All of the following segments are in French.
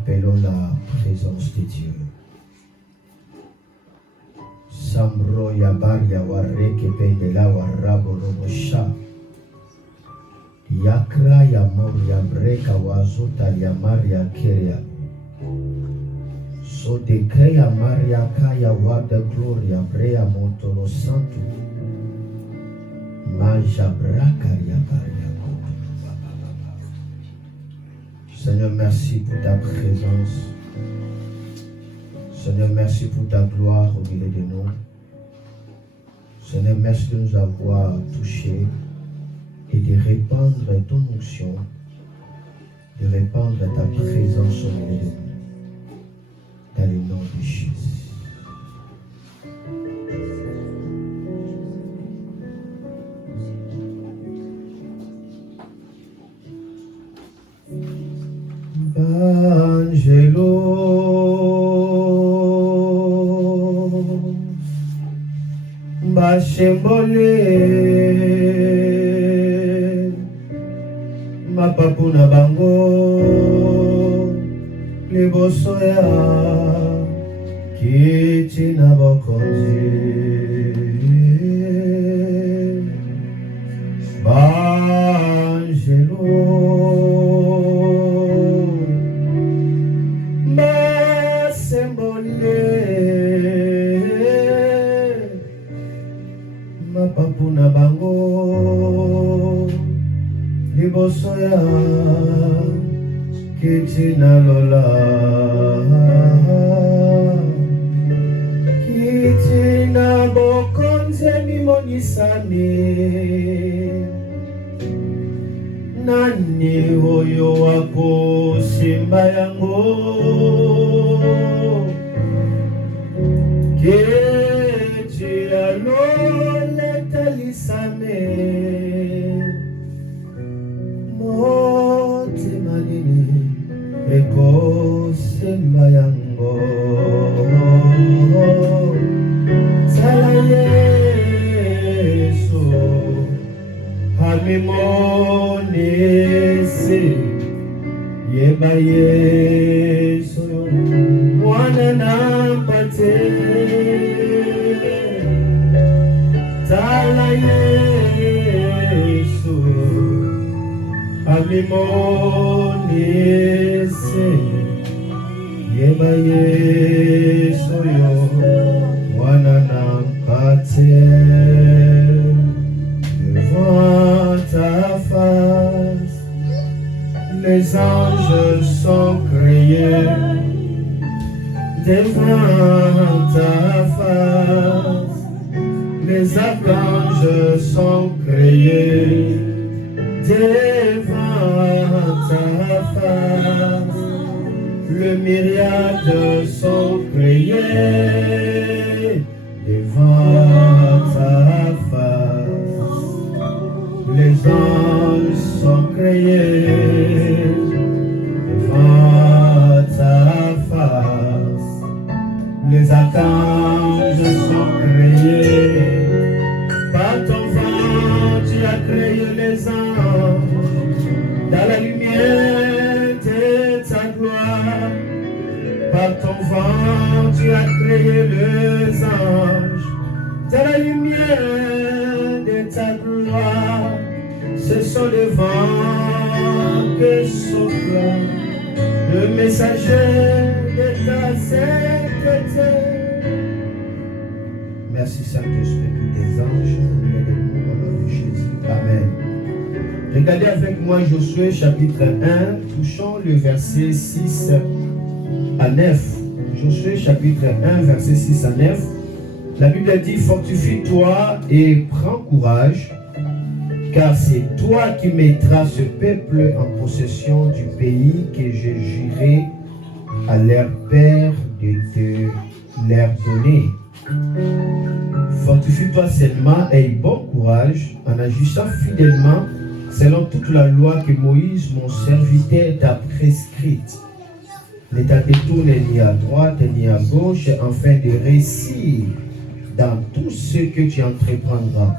Appelons la présence de Dieu. Samro yabaria wareke pendela warabo robosha. Yakra yamor yabreka wazota yamaria keria. So decaya maria kaya wada gloria brea montolo santo. Maja bracaria baria. Seigneur, merci pour ta présence. Seigneur, merci pour ta gloire au milieu de nous. Seigneur, merci de nous avoir touchés et de répandre ton onction, de répandre ta présence au milieu de nous. Dans le nom de Jésus. Angelo Bashembole Mapapuna bango Libosoya Kitina bokonzi Angelo Mapapuna bango Libosoya Kitina lola Kitina bokonze mimonisani Nani oyo wako simba yango Kitina lola talisame Moti manini Eko simba yango Sala Yesu Hamimonisi Yeba Yesu Mwana nampate Sala Yesu Hamimonisi Yeba Yesu Mwana nampate Devant ta face, les anges sont créés. Devant ta face, les archanges sont créés. Devant ta face, le myriade sont créés. Devant ta face, les anges sont créés. Devant ta face, les archanges sont créés. Par ton vent, tu as créé les anges dans la lumière de ta gloire. Par ton vent, tu as créé les anges dans la lumière de ta gloire. Ce sont les vents que souffle le messager de ta sainteté. Merci Saint-Esprit, tous tes anges, aidez-nous au nom de Jésus. Amen. Regardez avec moi Josué chapitre 1, touchons le verset 6 à 9. Josué chapitre 1, verset 6 à 9. La Bible dit, fortifie-toi et prends courage, car c'est toi qui mettras ce peuple en possession du pays que j'ai juré à leur père de te leur donner. Fortifie-toi seulement et bon courage en agissant fidèlement selon toute la loi que Moïse, mon serviteur, t'a prescrite. Ne t'en détourne ni à droite ni à gauche, afin de réussir dans tout ce que tu entreprendras.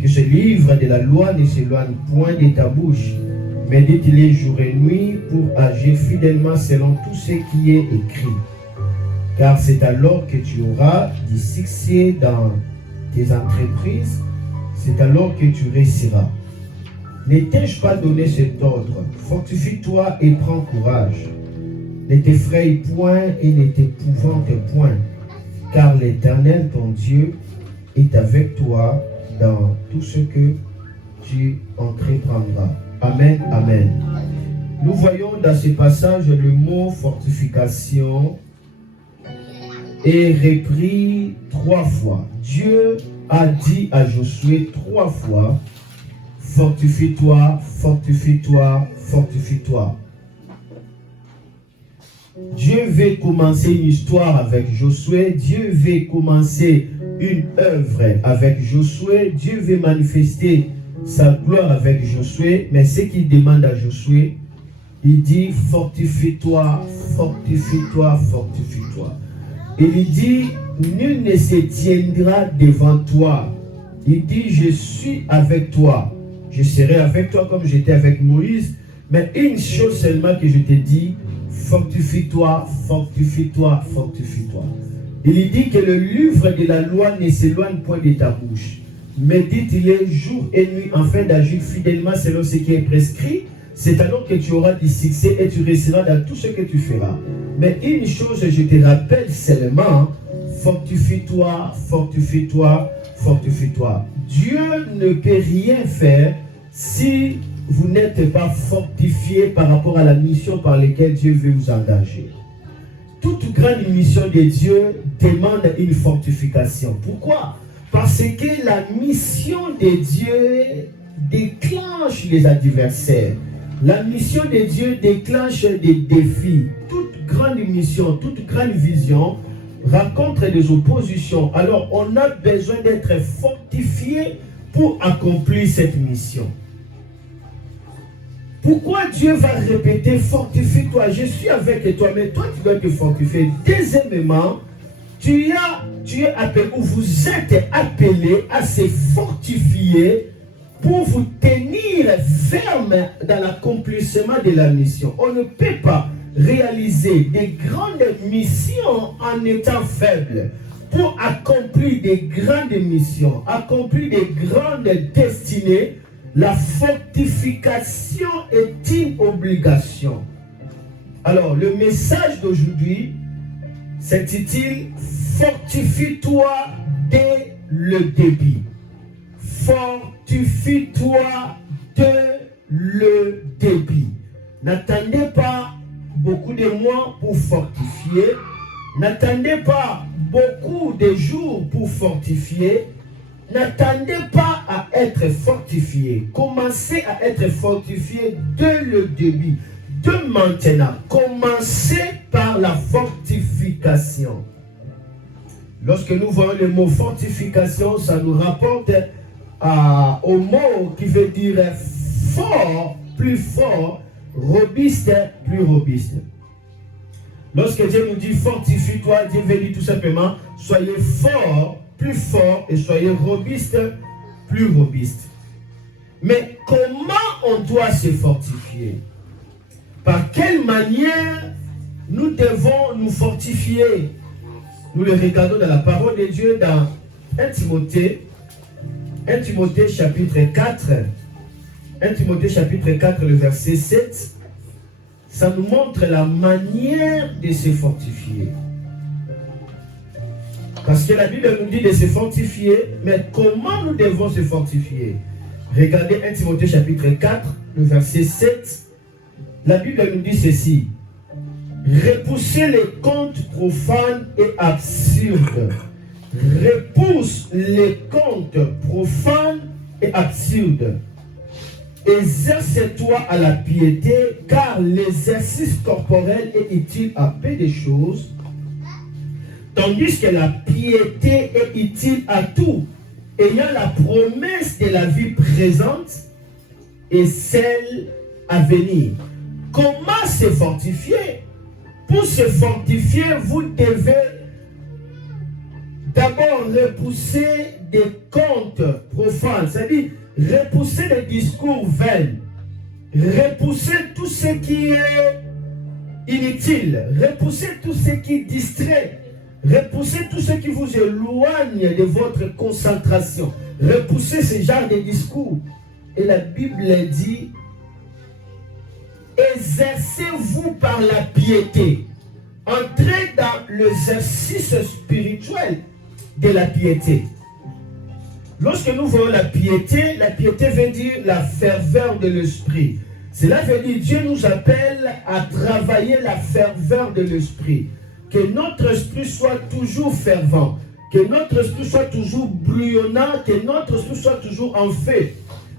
Que ce livre de la loi ne s'éloigne point de ta bouche, Médite-les jour et nuit pour agir fidèlement selon tout ce qui est écrit. Car c'est alors que tu auras du succès dans tes entreprises, c'est alors que tu réussiras. Ne t'ai-je pas donné cet ordre? Fortifie-toi et prends courage. Ne t'effraie point et ne t'épouvante point, car l'Éternel, ton Dieu, est avec toi dans tout ce que tu entreprendras. Amen, amen. Nous voyons dans ce passage le mot fortification est repris 3 fois. Dieu a dit à Josué 3 fois, fortifie-toi, fortifie-toi, fortifie-toi. Dieu veut commencer une histoire avec Josué, Dieu veut commencer une œuvre avec Josué, Dieu veut manifester sa gloire avec Josué, mais ce qu'il demande à Josué, il dit fortifie-toi, fortifie-toi, fortifie-toi. Il dit nul ne se tiendra devant toi. Il dit je suis avec toi, je serai avec toi comme j'étais avec Moïse, mais une chose seulement que je te dis, fortifie-toi, fortifie-toi, fortifie-toi. Il dit que le livre de la loi ne s'éloigne point de ta bouche. Médite-les jour et nuit afin d'agir fidèlement selon ce qui est prescrit. C'est alors que tu auras du succès et tu réussiras dans tout ce que tu feras. Mais une chose, je te rappelle seulement, fortifie-toi, fortifie-toi, fortifie-toi. Dieu ne peut rien faire si vous n'êtes pas fortifié par rapport à la mission par laquelle Dieu veut vous engager. Toute grande mission de Dieu demande une fortification. Pourquoi? Parce que la mission de Dieu déclenche les adversaires. La mission de Dieu déclenche des défis. Toute grande mission, toute grande vision rencontre des oppositions. Alors, on a besoin d'être fortifié pour accomplir cette mission. Pourquoi Dieu va répéter fortifie-toi? Je suis avec toi, mais toi tu dois te fortifier. Deuxièmement, tu es appelé, ou vous êtes appelé à se fortifier pour vous tenir ferme dans l'accomplissement de la mission. On ne peut pas réaliser des grandes missions en étant faible. Pour accomplir des grandes missions, accomplir des grandes destinées, la fortification est une obligation. Alors, le message d'aujourd'hui s'intitule « Fortifie-toi dès le début ». Fortifie-toi dès le début. N'attendez pas beaucoup de mois pour fortifier. N'attendez pas beaucoup de jours pour fortifier. N'attendez pas à être fortifié. Commencez à être fortifié dès le début. De maintenant, commencez par la fortification. Lorsque nous voyons le mot fortification, ça nous rapporte au mot qui veut dire fort, plus fort, robuste, plus robuste. Lorsque Dieu nous dit fortifie-toi, Dieu veut dire tout simplement soyez fort, plus fort, et soyez robuste, plus robuste. Mais comment on doit se fortifier? Par quelle manière nous devons nous fortifier? Nous le regardons dans la parole de Dieu dans 1 Timothée chapitre 4. 1 Timothée chapitre 4, le verset 7. Ça nous montre la manière de se fortifier. Parce que la Bible nous dit de se fortifier, mais comment nous devons se fortifier? Regardez 1 Timothée chapitre 4, le verset 7. La Bible nous dit ceci. Repoussez les contes profanes et absurdes. Repousse les contes profanes et absurdes. Exerce-toi à la piété, car l'exercice corporel est utile à peu de choses, tandis que la piété est utile à tout, ayant la promesse de la vie présente et celle à venir. Comment se fortifier? Pour se fortifier, vous devez d'abord repousser des contes profanes, c'est-à-dire repousser les discours vains. repoussez tout ce qui est inutile, repoussez tout ce qui distrait, repoussez tout ce qui vous éloigne de votre concentration, repoussez ce genre de discours. Et la Bible dit, exercez-vous par la piété. Entrez dans l'exercice spirituel de la piété. Lorsque nous voyons la piété veut dire la ferveur de l'esprit. Cela veut dire que Dieu nous appelle à travailler la ferveur de l'esprit. Que notre esprit soit toujours fervent, que notre esprit soit toujours bruyonnant, que notre esprit soit toujours en feu.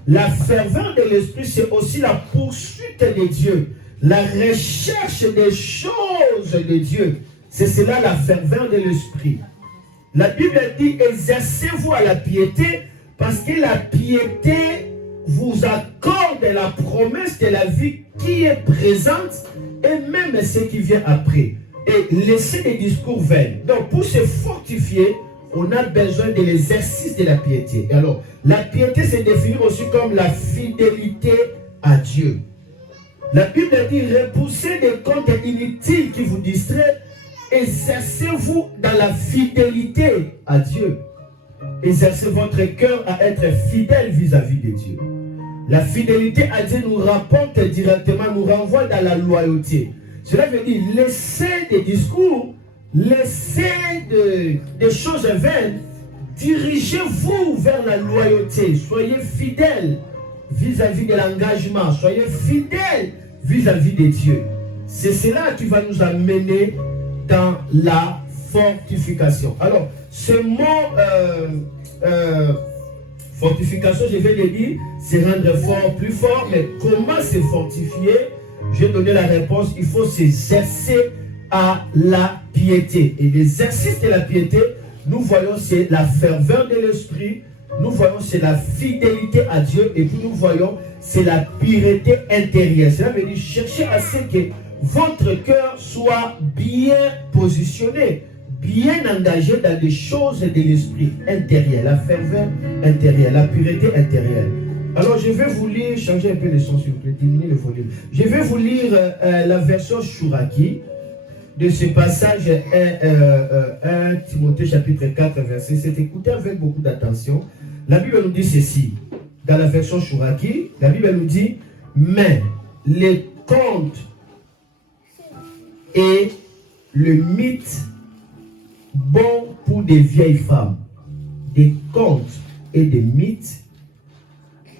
La ferveur de l'esprit, c'est aussi la poursuite de Dieu, la recherche des choses de Dieu. C'est cela la ferveur de l'esprit. La Bible dit, exercez-vous à la piété, parce que la piété vous accorde la promesse de la vie qui est présente, et même ce qui vient après. Et laissez les discours vains. Donc, pour se fortifier, on a besoin de l'exercice de la piété. Et alors, la piété se définit aussi comme la fidélité à Dieu. La Bible dit, repoussez des comptes inutiles qui vous distraient, exercez-vous dans la fidélité à Dieu. Exercez votre cœur à être fidèle vis-à-vis de Dieu. La fidélité à Dieu nous rapporte directement, nous renvoie dans la loyauté. Cela veut dire, laissez des discours, laissez des choses vaines, dirigez-vous vers la loyauté, soyez fidèles vis-à-vis de l'engagement, soyez fidèles vis-à-vis de Dieu. C'est cela qui va nous amener dans la fortification. Alors, ce mot fortification, je vais le dire, c'est rendre fort, plus fort, mais comment se fortifier? Je vais donner la réponse, il faut s'exercer à la piété. Et l'exercice de la piété, nous voyons, c'est la ferveur de l'esprit, nous voyons, c'est la fidélité à Dieu, et puis nous voyons, c'est la pureté intérieure. Cela veut dire, chercher à ce que votre cœur soit bien positionné, bien engagé dans les choses de l'esprit intérieur, la ferveur intérieure, la pureté intérieure. Alors je vais vous lire, changer un peu le son s'il vous plaît, diminuer le volume. Je vais vous lire la version Chouraki de ce passage 1 Timothée chapitre 4 verset 7. Écoutez avec beaucoup d'attention. La Bible nous dit ceci, dans la version Chouraki, la Bible nous dit, mais les contes et le mythe bon pour des vieilles femmes. Des contes et des mythes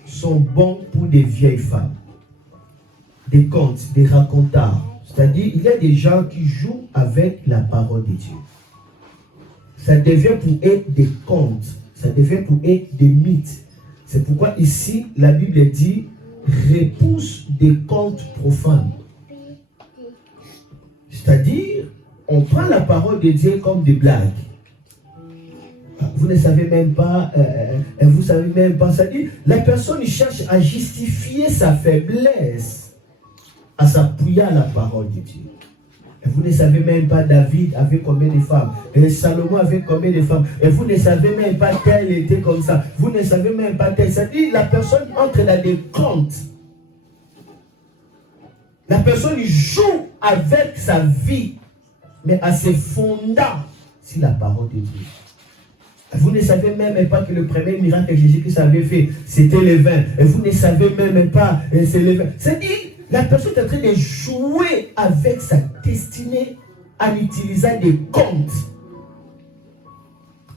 sont bons pour des vieilles femmes. Des contes, des racontards. C'est-à-dire, il y a des gens qui jouent avec la parole de Dieu. Ça devient pour eux des contes. Ça devient pour eux des mythes. C'est pourquoi ici, la Bible dit, repousse des contes profanes. C'est-à-dire, on prend la parole de Dieu comme des blagues. Vous ne savez même pas, vous savez même pas. C'est-à-dire, la personne cherche à justifier sa faiblesse, à s'appuyer à la parole de Dieu. Et vous ne savez même pas David avait combien de femmes, et Salomon avait combien de femmes, et vous ne savez même pas tel était comme ça, vous ne savez même pas tel. C'est-à-dire, la personne entre dans des contes. La personne joue avec sa vie, mais en se fondant sur la parole de Dieu. Vous ne savez même pas que le premier miracle que Jésus-Christ avait fait, c'était le vin. Et vous ne savez même pas, c'est le vin. C'est-à-dire, la personne est en train de jouer avec sa destinée en utilisant des contes.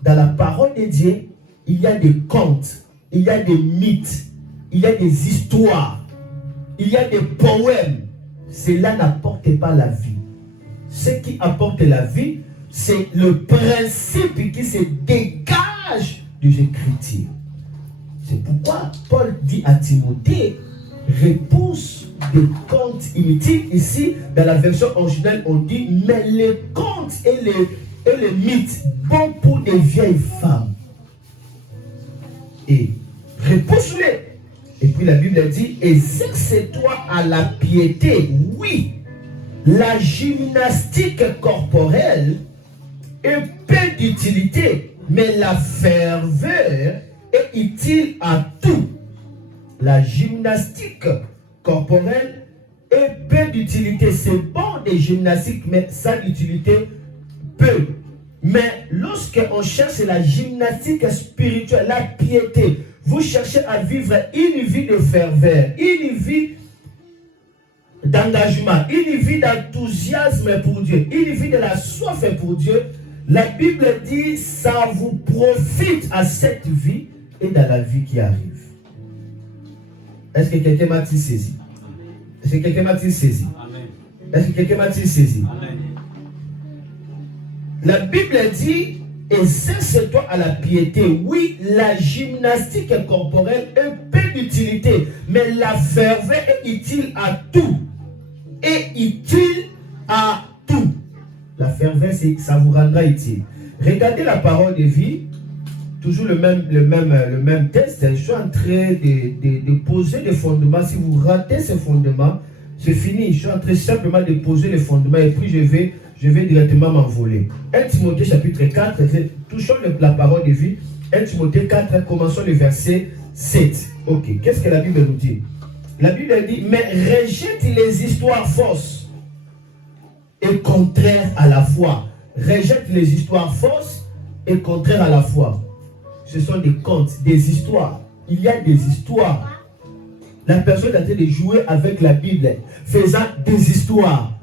Dans la parole de Dieu, il y a des contes, il y a des mythes, il y a des histoires, il y a des poèmes. Cela n'apporte pas la vie. Ce qui apporte la vie, c'est le principe qui se dégage des Écritures. C'est pourquoi Paul dit à Timothée, repousse des contes inutiles. Ici, dans la version originale, on dit, mais les contes et les mythes, bons pour des vieilles femmes. Et repousse-les. Et puis la Bible dit, exerce-toi à la piété. Oui, la gymnastique corporelle est peu d'utilité, mais la ferveur est utile à tout. La gymnastique corporelle et peu d'utilité. C'est bon des gymnastiques, mais sans utilité, peu. Mais lorsqu'on cherche la gymnastique spirituelle, la piété, vous cherchez à vivre une vie de ferveur, une vie d'engagement, une vie d'enthousiasme pour Dieu, une vie de la soif pour Dieu, la Bible dit ça vous profite à cette vie et dans la vie qui arrive. Est-ce que quelqu'un m'a-t-il saisi? Est-ce que quelqu'un m'a-t-il saisi? Est-ce que quelqu'un m'a-t-il saisi? Amen. La Bible dit, exerce-toi à la piété. Oui, la gymnastique corporelle est peu d'utilité, mais la ferveur est utile à tout. Et utile à tout. La ferveur, ça vous rendra utile. Regardez la parole de vie, toujours le même texte. Je suis en train de poser les fondements. Si vous ratez ces fondements, c'est fini. Je suis en train simplement de poser les fondements et puis je vais directement m'envoler. 1 Timothée chapitre 4, touchons la parole de vie. 1 Timothée 4, commençons le verset 7. Ok, qu'est-ce que la Bible nous dit? La Bible dit, mais rejette les histoires fausses et contraires à la foi. Rejette les histoires fausses et contraires à la foi. Ce sont des contes, des histoires. Il y a des histoires. La personne est en train de jouer avec la Bible, faisant des histoires.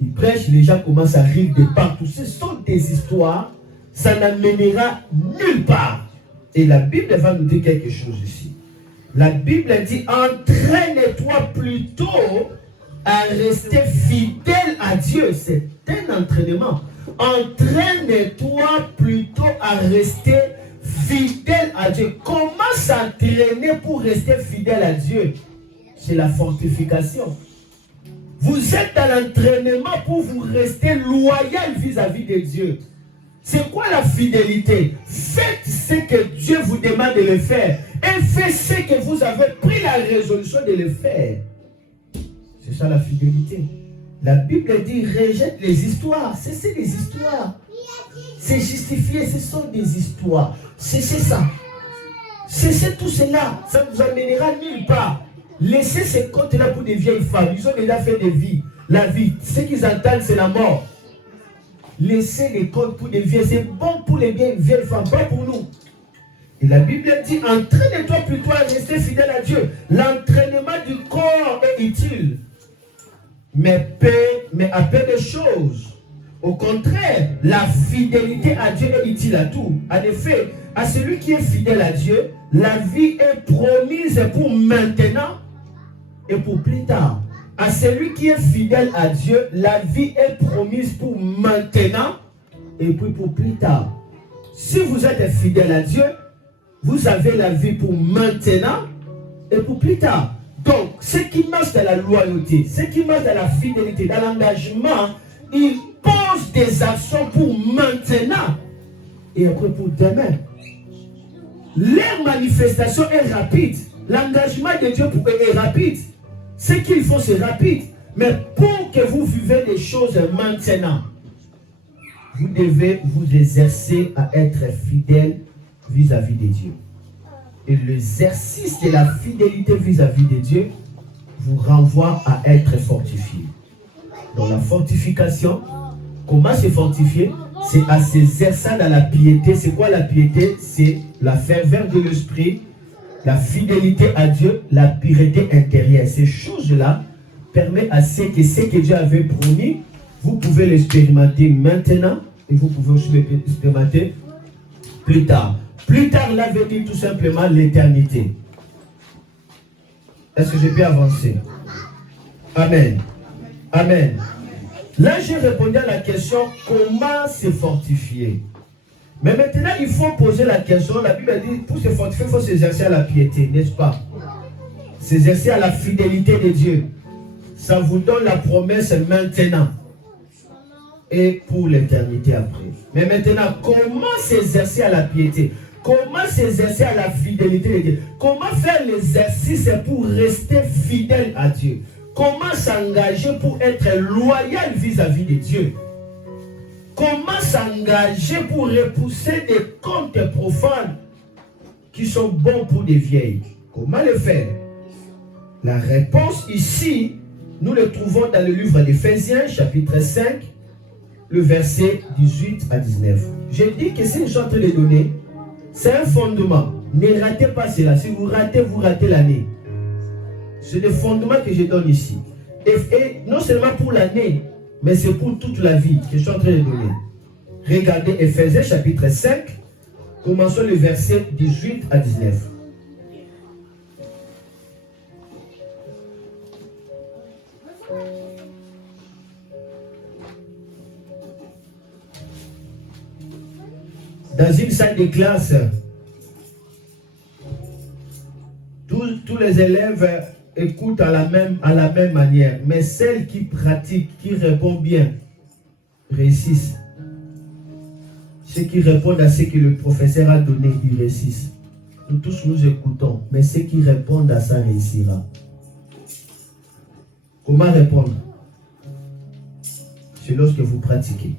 Il prêche, les gens commencent à rire de partout. Ce sont des histoires, ça n'amènera nulle part. Et la Bible va nous dire quelque chose ici. La Bible dit, entraîne-toi plutôt à rester fidèle à Dieu. C'est un entraînement. Entraîne-toi plutôt à rester fidèle à Dieu. Comment s'entraîner pour rester fidèle à Dieu? C'est la fortification. Vous êtes dans l'entraînement pour vous rester loyal vis-à-vis de Dieu. C'est quoi la fidélité? Faites ce que Dieu vous demande de le faire. Et faites ce que vous avez pris la résolution de le faire. C'est ça la fidélité. La Bible dit, rejette les histoires. C'est des histoires. C'est justifié, ce sont des histoires. Cessez ça. Cessez tout cela. Ça ne vous amènera nulle part. Laissez ces contes-là pour des vieilles femmes. Ils ont déjà fait des vies. La vie, ce qu'ils entendent, c'est la mort. Laissez les contes pour des vieilles. C'est bon pour les vieilles femmes, pas pour nous. Et la Bible dit, entraîne-toi plutôt à rester fidèle à Dieu. L'entraînement du corps est utile. Mais à peu de choses. Au contraire, la fidélité à Dieu est utile à tout. En effet, à celui qui est fidèle à Dieu, la vie est promise pour maintenant et pour plus tard. À celui qui est fidèle à Dieu, la vie est promise pour maintenant et puis pour plus tard. Si vous êtes fidèle à Dieu, vous avez la vie pour maintenant et pour plus tard. Donc, ce qui marche dans la loyauté, ce qui marche dans la fidélité, dans l'engagement, il pose des actions pour maintenant et après pour demain. Leur manifestation est rapide. L'engagement de Dieu est rapide. Ce qu'il faut, c'est rapide. Mais pour que vous vivez des choses maintenant, vous devez vous exercer à être fidèle vis-à-vis de Dieu. Et l'exercice de la fidélité vis-à-vis de Dieu vous renvoie à être fortifié. Dans la fortification, comment se fortifier? C'est à s'exercer dans la piété. C'est quoi la piété? C'est la ferveur de l'esprit, la fidélité à Dieu, la pureté intérieure. Ces choses-là permettent à ce que Dieu avait promis, vous pouvez l'expérimenter maintenant et vous pouvez aussi l'expérimenter plus tard. Plus tard, là veut dire tout simplement l'éternité. Est-ce que je peux avancer? Amen. Amen. Là, j'ai répondu à la question, comment se fortifier? Mais maintenant, il faut poser la question. La Bible dit, pour se fortifier, il faut s'exercer à la piété, n'est-ce pas? S'exercer à la fidélité de Dieu. Ça vous donne la promesse maintenant. Et pour l'éternité après. Mais maintenant, comment s'exercer à la piété? Comment s'exercer à la fidélité de Dieu? Comment faire l'exercice pour rester fidèle à Dieu? Comment s'engager pour être loyal vis-à-vis de Dieu? Comment s'engager pour repousser des contes profanes qui sont bons pour des vieilles? Comment le faire? La réponse ici, nous le trouvons dans le livre d'Éphésiens, chapitre 5, le verset 18 à 19. Je dis que si je suis en train de donner, c'est un fondement. Ne ratez pas cela. Si vous ratez l'année. C'est le fondement que je donne ici. Et non seulement pour l'année, mais c'est pour toute la vie que je suis en train de donner. Regardez Éphésiens chapitre 5, commençons le verset 18 à 19. Dans une salle de classe, tous les élèves écoutent à la même manière, mais celles qui pratiquent, qui répondent bien, réussissent. Ceux qui répondent à ce que le professeur a donné, ils réussissent. Nous tous nous écoutons, mais ceux qui répondent à ça réussira. Comment répondre? C'est lorsque vous pratiquez.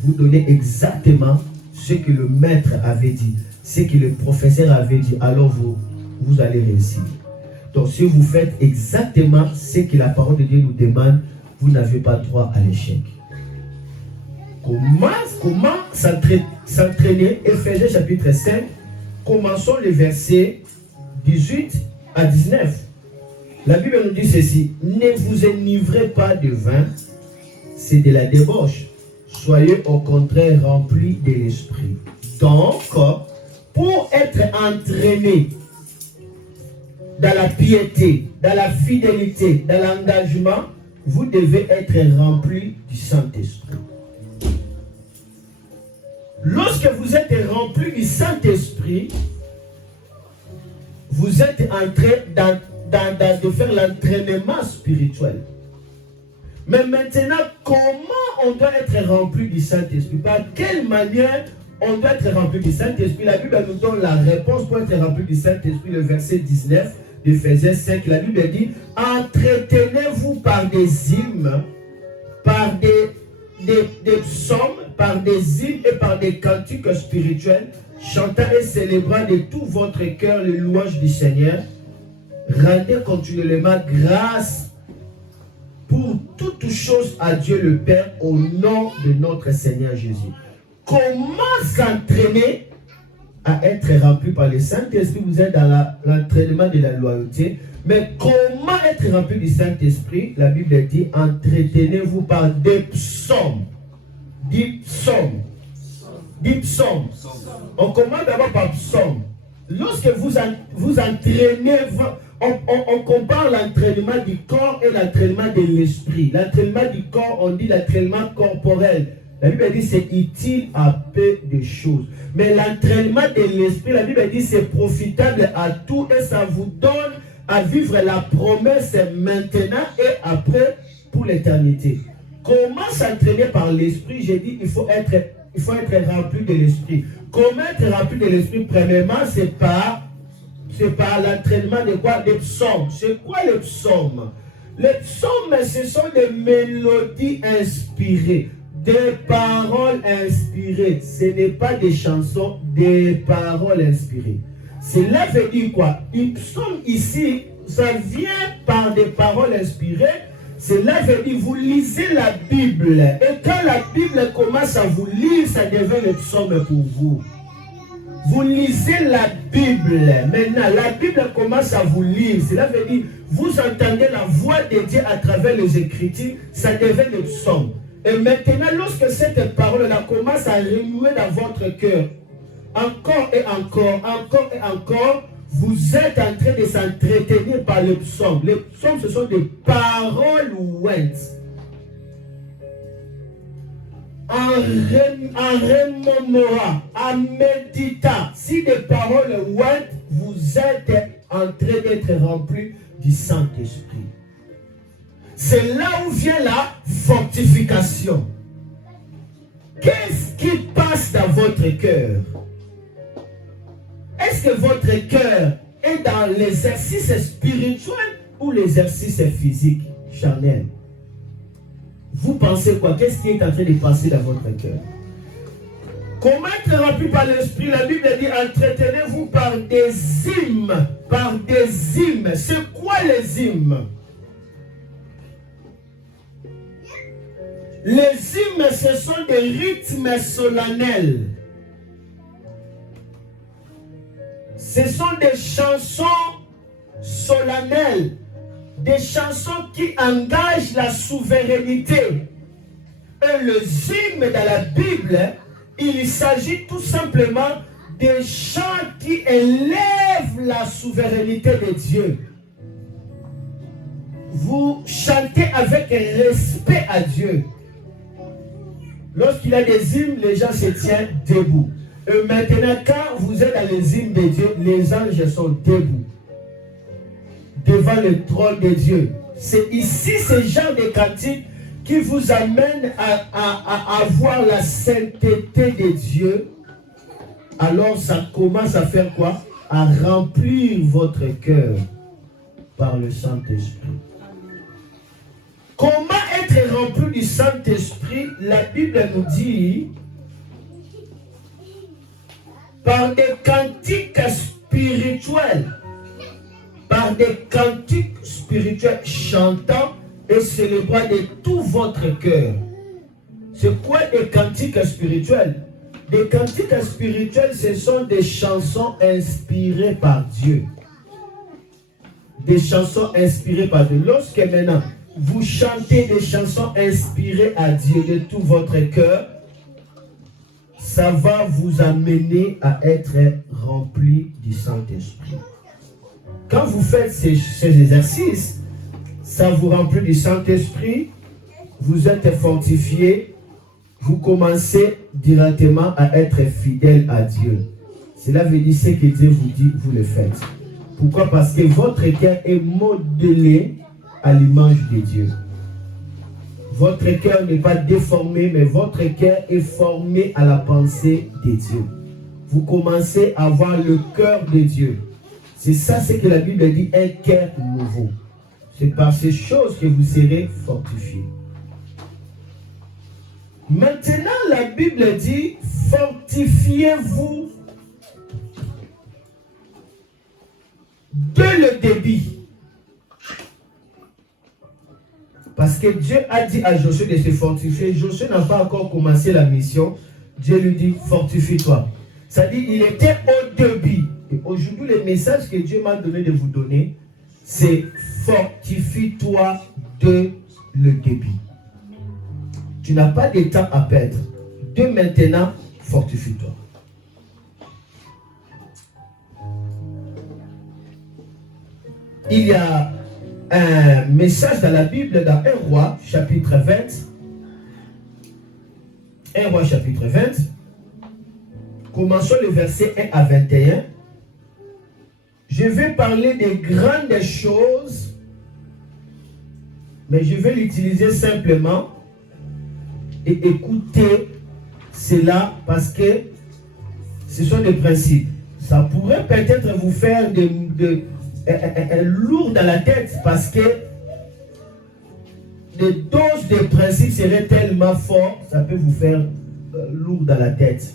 Vous donnez exactement ce que le maître avait dit, ce que le professeur avait dit, alors vous allez réussir. Donc si vous faites exactement ce que la parole de Dieu nous demande, vous n'avez pas droit à l'échec. Comment s'entraîner? Éphésiens chapitre 5, commençons le verset 18 à 19. La Bible nous dit ceci: ne vous enivrez pas de vin, c'est de la débauche. Soyez au contraire remplis de l'esprit. Donc, pour être entraîné dans la piété, dans la fidélité, dans l'engagement, vous devez être rempli du Saint-Esprit. Lorsque vous êtes rempli du Saint-Esprit, vous êtes en train de faire l'entraînement spirituel. Mais maintenant, comment on doit être rempli du Saint-Esprit? Par quelle manière on doit être rempli du Saint-Esprit? La Bible nous donne la réponse pour être rempli du Saint-Esprit, le verset 19 d'Éphésiens 5. La Bible dit: entretenez-vous par des hymnes, par des psaumes, par des hymnes et par des cantiques spirituels, chantant et célébrant de tout votre cœur les louanges du Seigneur. Rendez continuellement grâce pour toutes choses à Dieu le Père au nom de notre Seigneur Jésus. Comment s'entraîner à être rempli par le Saint-Esprit? Vous êtes dans l'entraînement de la loyauté. Mais comment être rempli du Saint-Esprit? La Bible dit: entretenez-vous par des psaumes. Des psaumes. Des psaumes. On commence d'abord par psaumes. Lorsque vous entraînez, on compare l'entraînement du corps et l'entraînement de l'esprit. L'entraînement du corps, on dit l'entraînement corporel. La Bible dit c'est utile à peu de choses. Mais l'entraînement de l'esprit, la Bible dit c'est profitable à tout et ça vous donne à vivre la promesse maintenant et après pour l'éternité. Comment s'entraîner par l'esprit? J'ai dit il faut être rempli de l'esprit. Comment être rempli de l'esprit? Premièrement, c'est par l'entraînement de quoi? Des psaumes. C'est quoi les psaumes? Les psaumes, ce sont des mélodies inspirées, des paroles inspirées. Ce n'est pas des chansons, des paroles inspirées. Cela veut dire quoi? Une psaume ici, ça vient par des paroles inspirées. Cela veut dire vous lisez la Bible. Et quand la Bible commence à vous lire, ça devient le psaume pour vous. Vous lisez la Bible. Maintenant, la Bible commence à vous lire. Cela veut dire, vous entendez la voix de Dieu à travers les Écritures, ça devient le psaume. Et maintenant, lorsque cette parole-là commence à remuer dans votre cœur, encore et encore, vous êtes en train de s'entretenir par le psaume. Les psaumes, ce sont des paroles ouaites. En remémorant, en méditant, si des paroles ouaites, vous êtes en train d'être rempli du Saint-Esprit. C'est là où vient la fortification. Qu'est-ce qui passe dans votre cœur? Est-ce que votre cœur est dans l'exercice spirituel ou l'exercice physique, charnel? Vous pensez quoi? Qu'est-ce qui est en train de passer dans votre cœur? Comment être rempli par l'Esprit? La Bible dit, entretenez-vous par des hymnes. Par des hymnes. C'est quoi les hymnes? Les hymnes, ce sont des rythmes solennels. Ce sont des chansons solennelles. Des chansons qui engagent la souveraineté. Et le hymne dans la Bible, il s'agit tout simplement des chants qui élèvent la souveraineté de Dieu. Vous chantez avec respect à Dieu. Lorsqu'il y a des hymnes, les gens se tiennent debout. Et maintenant, quand vous êtes dans les hymnes de Dieu, les anges sont debout. Devant le trône de Dieu. C'est ici ce genre de cantique qui vous amène à avoir la sainteté de Dieu. Alors ça commence à faire quoi? À remplir votre cœur par le Saint-Esprit. Comment être rempli du Saint-Esprit? La Bible nous dit par des cantiques spirituels. Par des cantiques spirituels chantant et célébrant de tout votre cœur. C'est quoi des cantiques spirituels? Des cantiques spirituels, ce sont des chansons inspirées par Dieu. Des chansons inspirées par Dieu. Lorsque maintenant, vous chantez des chansons inspirées à Dieu de tout votre cœur, ça va vous amener à être rempli du Saint-Esprit. Quand vous faites ces exercices, ça vous remplit du Saint-Esprit, vous êtes fortifié, vous commencez directement à être fidèle à Dieu. Cela veut dire ce que Dieu vous dit, vous le faites. Pourquoi? Parce que votre cœur est modelé à l'image de Dieu. Votre cœur n'est pas déformé, mais votre cœur est formé à la pensée de Dieu. Vous commencez à avoir le cœur de Dieu. C'est ça ce que la Bible dit, un cœur nouveau. C'est par ces choses que vous serez fortifiés. Maintenant, la Bible dit, fortifiez-vous dès le début. Parce que Dieu a dit à Josué de se fortifier. Josué n'a pas encore commencé la mission. Dieu lui dit, fortifie-toi. C'est-à-dire, il était au début. Et aujourd'hui, le message que Dieu m'a donné de vous donner, c'est fortifie-toi dès le début. Tu n'as pas de temps à perdre. Dès maintenant, fortifie-toi. Il y a un message dans la Bible, dans 1 Roi, chapitre 20. 1 Roi, chapitre 20. Commençons le verset 1 à 21. Je vais parler des grandes choses, mais je vais l'utiliser simplement et écouter cela parce que ce sont des principes. Ça pourrait peut-être vous faire lourd dans la tête parce que les doses de principes seraient tellement fortes, ça peut vous faire lourd dans la tête.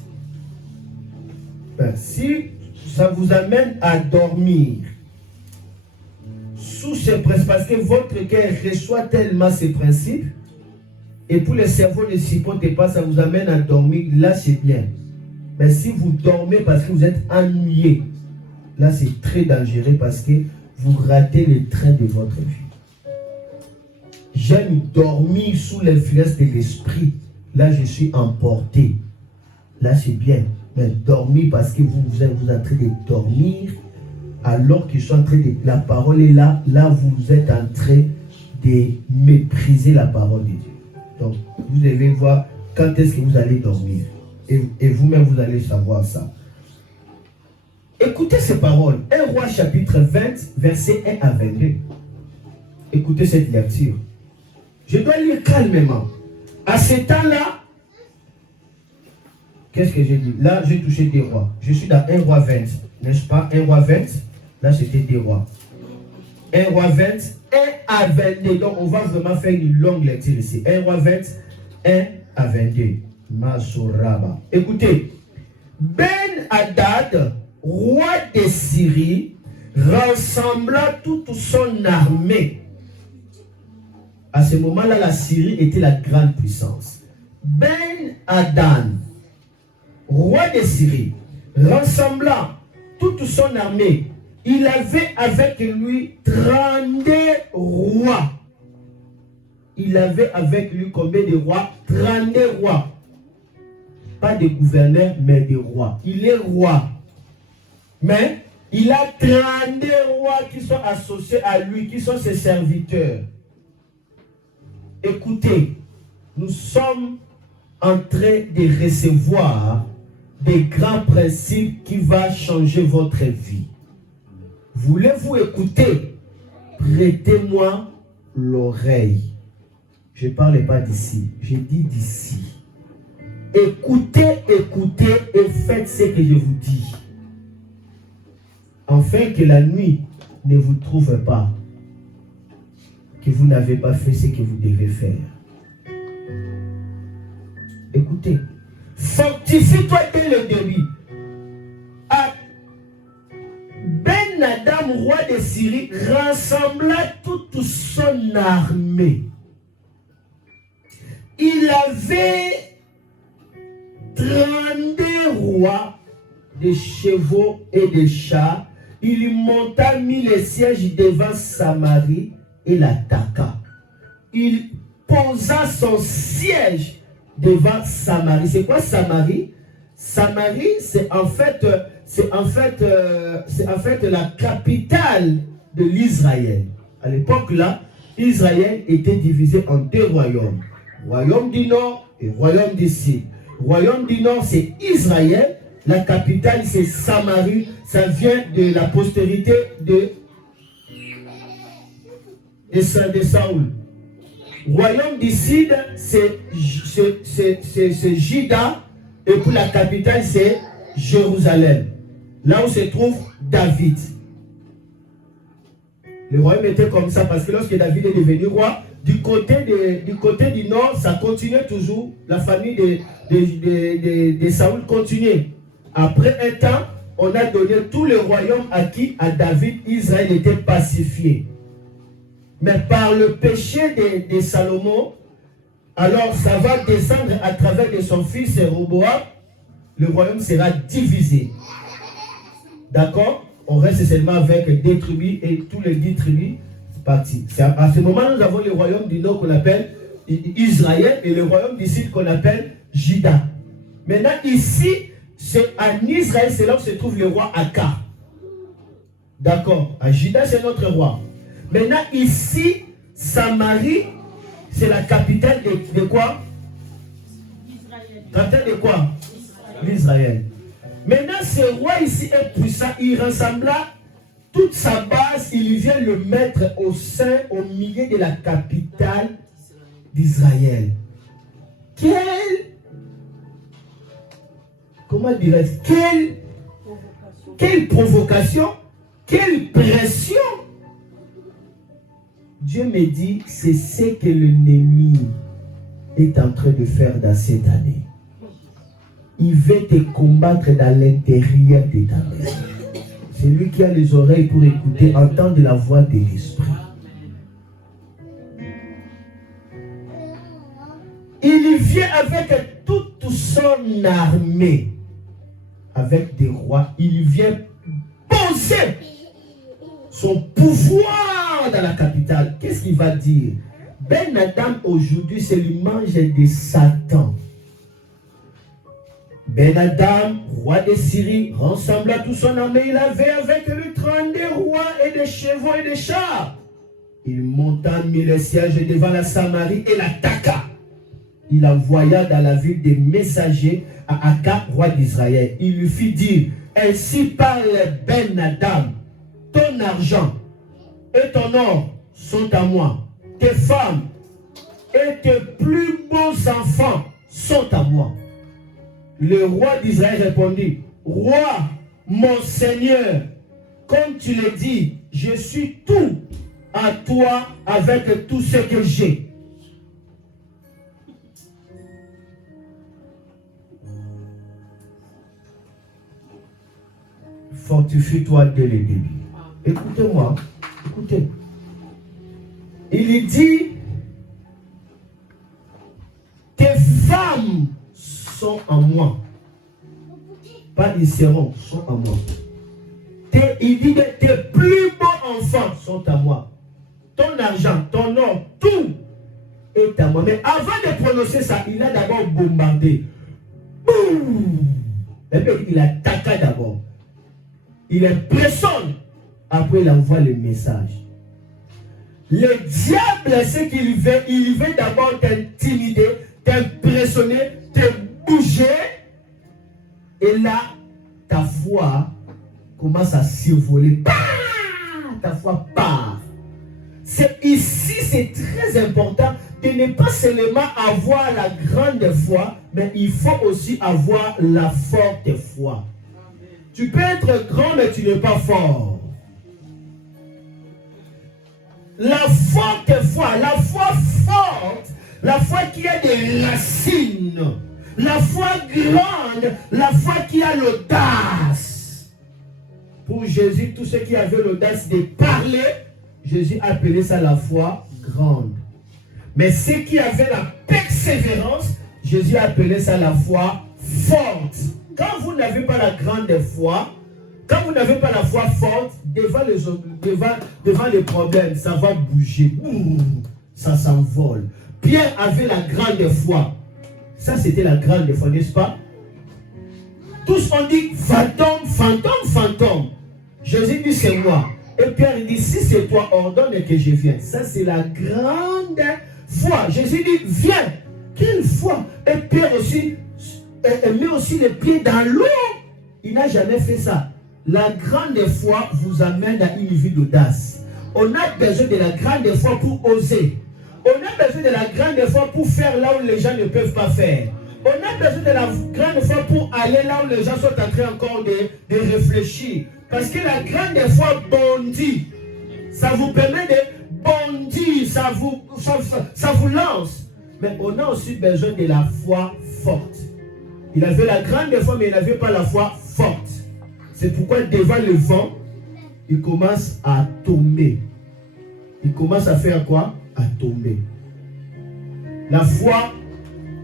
Si ça vous amène à dormir sous ces principes, parce que votre cœur reçoit tellement ces principes, et pour le cerveau ne supporte pas, ça vous amène à dormir, là c'est bien. Mais si vous dormez parce que vous êtes ennuyé, là c'est très dangereux parce que vous ratez le train de votre vie. J'aime dormir sous l'influence de l'esprit. Là je suis emporté. Là c'est bien. Mais dormir parce que vous êtes en train de dormir alors que je suis en train de... La parole est là. Là vous êtes en train de mépriser la parole de Dieu. Donc vous devez voir quand est-ce que vous allez dormir. Et vous-même vous allez savoir ça. Écoutez ces paroles. 1 Roi chapitre 20, verset 1 à 22. Écoutez cette lecture. Je dois lire calmement. À ce temps-là, qu'est-ce que j'ai dit? Là, j'ai touché des rois. Je suis dans 1 Roi 20. N'est-ce pas? 1 Roi 20. Là, c'était des rois. 1 Roi 20, 1 à 22. Donc, on va vraiment faire une longue lecture ici. 1 Roi 20, 1 à 22. Masuraba. Écoutez. Ben-Hadad, roi de Syrie, rassembla toute son armée. À ce moment-là, la Syrie était la grande puissance. Ben-Hadad, roi de Syrie, rassembla toute son armée. Il avait avec lui 32 rois. Il avait avec lui combien de rois? 32 rois. Pas de gouverneurs, mais de rois. Il est roi. Mais il a 32 rois qui sont associés à lui, qui sont ses serviteurs. Écoutez, nous sommes en train de recevoir des grands principes qui vont changer votre vie. Voulez-vous écouter? Prêtez-moi l'oreille. Je ne parle pas d'ici, je dis d'ici. Écoutez, écoutez et faites ce que je vous dis. Afin que la nuit ne vous trouve pas, que vous n'avez pas fait ce que vous devez faire. Écoutez, fortifie-toi dès le début. Ben-Hadad, roi de Syrie, rassembla toute son armée. Il avait 32 rois de chevaux et de chars. Il monta, mit les sièges devant Samarie et l'attaqua. Il posa son siège devant Samarie. C'est quoi Samarie? Samarie, c'est en fait la capitale de l'Israël. À l'époque là, Israël était divisé en deux royaumes. Royaume du Nord et royaume du Sud. Royaume du Nord, c'est Israël. La capitale, c'est Samarie. Ça vient de la postérité de Saoul. Royaume du Sud, c'est Juda. Et pour la capitale, c'est Jérusalem. Là où se trouve David. Le royaume était comme ça parce que lorsque David est devenu roi, du côté du nord, ça continuait toujours. La famille de Saoul continuait. Après un temps, on a donné tout le royaume acquis à David. Israël était pacifié. Mais par le péché de Salomon, alors ça va descendre à travers de son fils Roboam. Le royaume sera divisé. D'accord? On reste seulement avec des tribus et tous les 10 tribus partis. À ce moment, nous avons le royaume du nord qu'on appelle Israël et le royaume du sud qu'on appelle Juda. Maintenant, ici, c'est en Israël, c'est là où se trouve le roi Akar. D'accord? À Juda, c'est notre roi. Maintenant, ici, Samarie, c'est la capitale de quoi? Capitale de quoi? L'Israël. Maintenant, ce roi ici est puissant. Il rassembla toute sa base. Il vient le mettre au milieu de la capitale d'Israël. Comment dirais-je? Quelle provocation, quelle pression. Dieu me dit, c'est ce que l'ennemi est en train de faire dans cette année. Il veut te combattre dans l'intérieur de ta maison. Celui qui a les oreilles pour écouter, entendre la voix de l'Esprit. Il vient avec toute son armée, avec des rois. Il vient poser son pouvoir dans la capitale. Qu'est-ce qu'il va dire? Ben-Hadad aujourd'hui, c'est l'image de Satan. Ben-Hadad, roi de Syrie, rassembla tout son armée. Il avait avec lui 32 rois et des chevaux et des chars. Il monta, mit le siège devant la Samarie et l'attaqua. Il envoya dans la ville des messagers à Akab, roi d'Israël. Il lui fit dire, ainsi parle Ben-Hadad, ton argent et ton or sont à moi. Tes femmes et tes plus beaux enfants sont à moi. Le roi d'Israël répondit, roi, mon Seigneur, comme tu le dis, je suis tout à toi avec tout ce que j'ai. fortifie-toi dès le début. Écoutez-moi, écoutez. Il dit, tes femmes sont en moi. Pas ils seront, sont en moi. Il dit, tes plus beaux enfants sont à moi. Ton argent, ton or, tout est à moi. Mais avant de prononcer ça, il a d'abord bombardé. Boum! Et puis il attaqua d'abord. Il impressionne. Après, il envoie le message. Le diable, ce qu'il veut, il veut d'abord t'intimider, t'impressionner, te bouger. Et là, ta foi commence à survoler. Ta foi part. C'est ici, c'est très important de ne pas seulement avoir la grande foi, mais il faut aussi avoir la forte foi. Tu peux être grand, mais tu n'es pas fort. La forte foi, la foi forte, la foi qui a des racines, la foi grande, la foi qui a l'audace. Pour Jésus, tous ceux qui avaient l'audace de parler, Jésus appelait ça la foi grande. Mais ceux qui avaient la persévérance, Jésus appelait ça la foi forte. Quand vous n'avez pas la grande foi, quand vous n'avez pas la foi forte, devant les problèmes, ça va bouger. Ça s'envole. Pierre avait la grande foi. Ça, c'était la grande foi, n'est-ce pas? Tous ont dit fantôme, fantôme, fantôme. Jésus dit c'est moi. Et Pierre dit si c'est toi, ordonne que je vienne. Ça, c'est la grande foi. Jésus dit viens. Quelle foi? Et Pierre aussi met aussi les pieds dans l'eau. Il n'a jamais fait ça. La grande foi vous amène à une vie d'audace. On a besoin de la grande foi pour oser. On a besoin de la grande foi pour faire là où les gens ne peuvent pas faire. On a besoin de la grande foi pour aller là où les gens sont en train encore de réfléchir. Parce que la grande foi bondit. Ça vous permet de bondir. Ça vous lance. Mais on a aussi besoin de la foi forte. Il avait la grande foi, mais il n'avait pas la foi forte. C'est pourquoi devant le vent, il commence à tomber. Il commence à faire quoi? À tomber. La foi,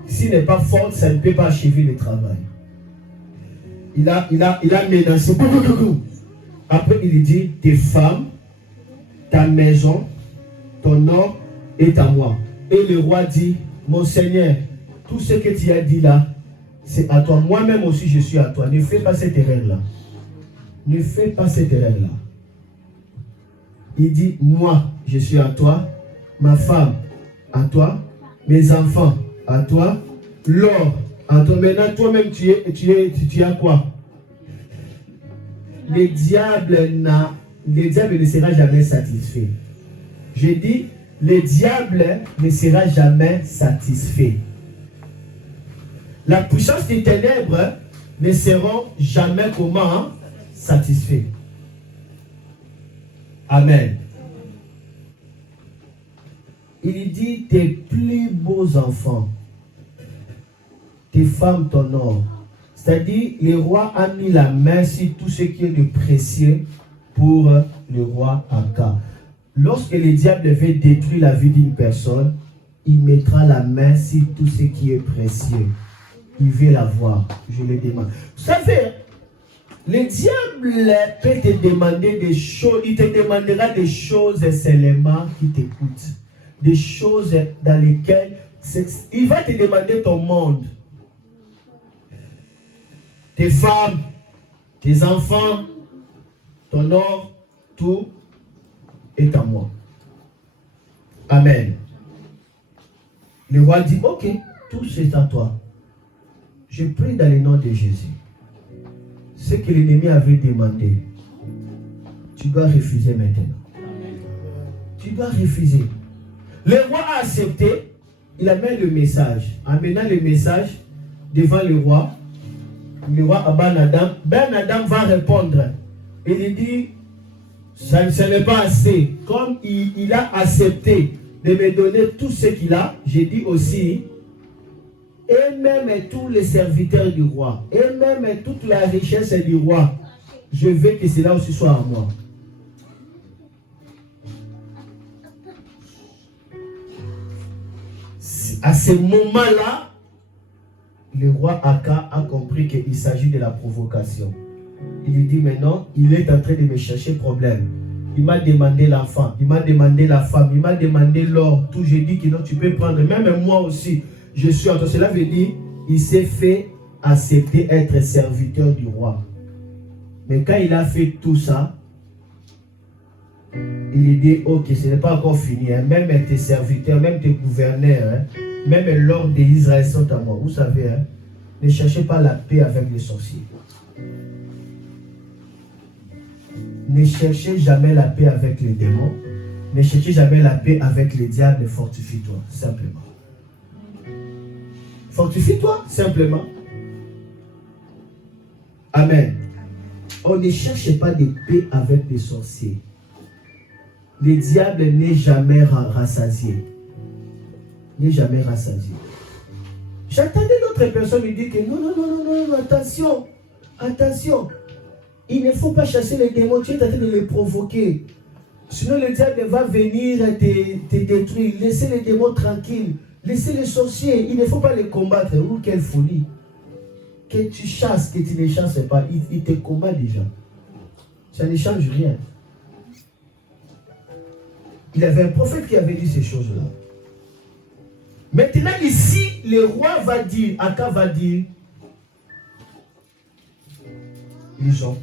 s'il n'est pas forte, ça ne peut pas achever le travail. Il a menacé. Après, il dit, tes femmes, ta maison, ton or est à moi. Et le roi dit, mon Seigneur, tout ce que tu as dit là, c'est à toi. Moi-même aussi, je suis à toi. Ne fais pas cette erreur-là. Ne fais pas cette erreur-là. Il dit, moi, je suis à toi. Ma femme, à toi. Mes enfants, à toi. L'or, à toi. Maintenant, toi-même, tu as quoi? Le diable ne sera jamais satisfait. Je dis, le diable ne sera jamais satisfait. La puissance des ténèbres ne seront jamais comment satisfaits. Amen. Il dit, tes plus beaux enfants, tes femmes, ton or. C'est-à-dire, le roi a mis la main sur tout ce qui est de précieux pour le roi Aka. Lorsque le diable veut détruire la vie d'une personne, il mettra la main sur tout ce qui est précieux. Il veut l'avoir, je le demande. Vous savez, le diable peut te demander des choses, il te demandera des choses seulement qui t'écoutent. Des choses dans lesquelles il va te demander ton monde. Tes femmes, tes enfants, ton or, tout est à moi. Amen. Le roi dit, ok, tout c'est à toi. Je prie dans le nom de Jésus. Ce que l'ennemi avait demandé, tu dois refuser maintenant. Tu dois refuser. Le roi a accepté, il amène le message. Amenant le message devant le roi à Ben Adam. Ben Adam va répondre. Il dit, ce n'est pas assez. Comme il a accepté de me donner tout ce qu'il a, j'ai dit aussi, et même tous les serviteurs du roi, et même toute la richesse du roi, je veux que cela aussi soit à moi. À ce moment-là, le roi Aka a compris qu'il s'agit de la provocation. Il lui dit maintenant, il est en train de me chercher problème. Il m'a demandé l'enfant, il m'a demandé la femme, il m'a demandé l'or. Tout, j'ai dit que non, tu peux prendre. Même moi aussi, je suis en train. Cela veut dire, il s'est fait accepter être serviteur du roi. Mais quand il a fait tout ça, il lui dit, ok, ce n'est pas encore fini. Hein. Même tes serviteurs, même tes gouverneurs, hein, même l'ordre d'Israël sont à moi. Vous savez, hein, ne cherchez pas la paix avec les sorciers. Ne cherchez jamais la paix avec les démons. Ne cherchez jamais la paix avec les diables. Fortifie-toi, simplement. Fortifie-toi, simplement. Amen. On ne cherche pas de paix avec les sorciers. Le diable n'est jamais rassasié. N'est jamais rassasié. J'entendais d'autres personnes lui dire que non, attention, attention. Il ne faut pas chasser les démons, tu es en train de les provoquer. Sinon le diable va venir te détruire. Laissez les démons tranquilles. Laissez les sorciers, il ne faut pas les combattre. Oh, quelle folie. Que tu chasses, que tu ne chasses pas, il te combat déjà. Ça ne change rien. Il y avait un prophète qui avait dit ces choses-là. Maintenant ici, le roi va dire, Aka va dire, lisons.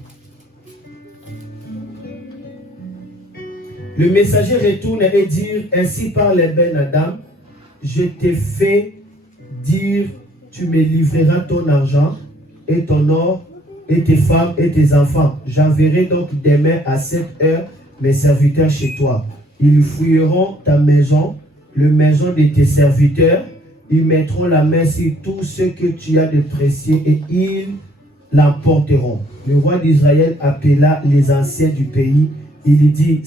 Le messager retourne et dit, ainsi parle Ben Adam, je t'ai fait dire, tu me livreras ton argent et ton or et tes femmes et tes enfants. J'enverrai donc demain à cette heure mes serviteurs chez toi. Ils fouilleront ta maison, la maison de tes serviteurs. Ils mettront la main sur tout ce que tu as de précieux et ils l'emporteront. Le roi d'Israël appela les anciens du pays. Il dit,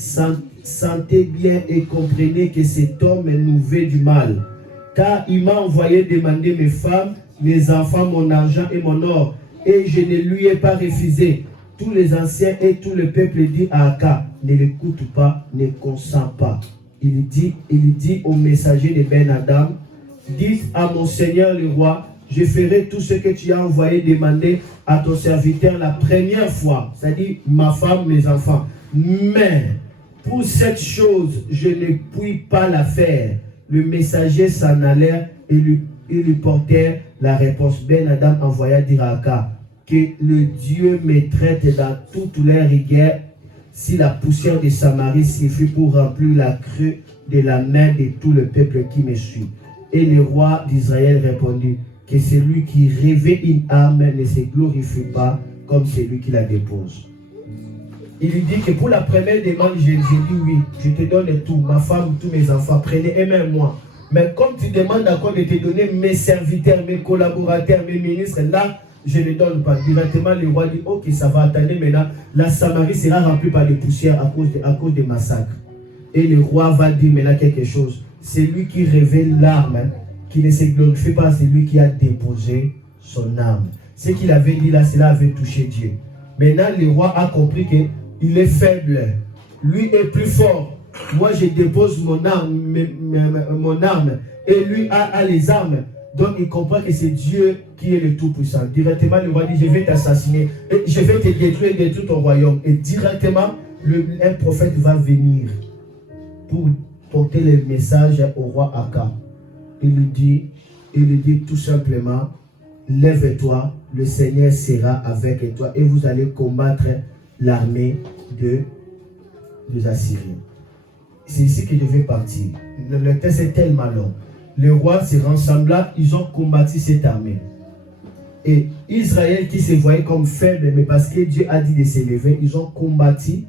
sentez bien et comprenez que cet homme nous veut du mal. Car il m'a envoyé demander mes femmes, mes enfants, mon argent et mon or. Et je ne lui ai pas refusé. Tous les anciens et tout le peuple dit à Aka, ne l'écoute pas, ne consent pas. Il dit au messager de Ben Adam, dites à mon seigneur le roi, je ferai tout ce que tu as envoyé demander à ton serviteur la première fois, c'est-à-dire ma femme, mes enfants. Mais pour cette chose, je ne puis pas la faire. Le messager s'en allait et lui portait la réponse. Ben Adam envoya dire à Aka, que le Dieu me traite dans toute leur rigueur si la poussière de Samarie suffit pour remplir la creux de la main de tout le peuple qui me suit. Et le roi d'Israël répondit que celui qui revêt une arme ne se glorifie pas comme celui qui la dépose. Il lui dit que pour la première demande, j'ai dit oui, je te donne tout, ma femme, tous mes enfants, prenez et même moi. Mais comme tu demandes encore de te donner mes serviteurs, mes collaborateurs, mes ministres, là, je ne donne pas. Directement, le roi dit, ok, ça va attendre maintenant. La Samarie sera remplie par des poussières à cause des massacres. Et le roi va dire maintenant quelque chose. C'est lui qui révèle l'arme, qui ne se glorifie pas, c'est lui qui a déposé son arme. Ce qu'il avait dit là, cela avait touché Dieu. Maintenant, le roi a compris qu'il est faible. Lui est plus fort. Moi, je dépose mon arme et lui a les armes. Donc, il comprend que c'est Dieu qui est le Tout-Puissant. Directement, le roi dit, je vais t'assassiner, et je vais te détruire ton royaume. Et directement, un prophète va venir pour porter le message au roi Aka. Il lui dit tout simplement, lève-toi, le Seigneur sera avec toi et vous allez combattre l'armée des Assyriens. C'est ici que je vais partir. Le texte est tellement long. Le roi se rassembla, ils ont combattu cette armée. Et Israël qui se voyait comme faible, mais parce que Dieu a dit de s'élever, ils ont combattu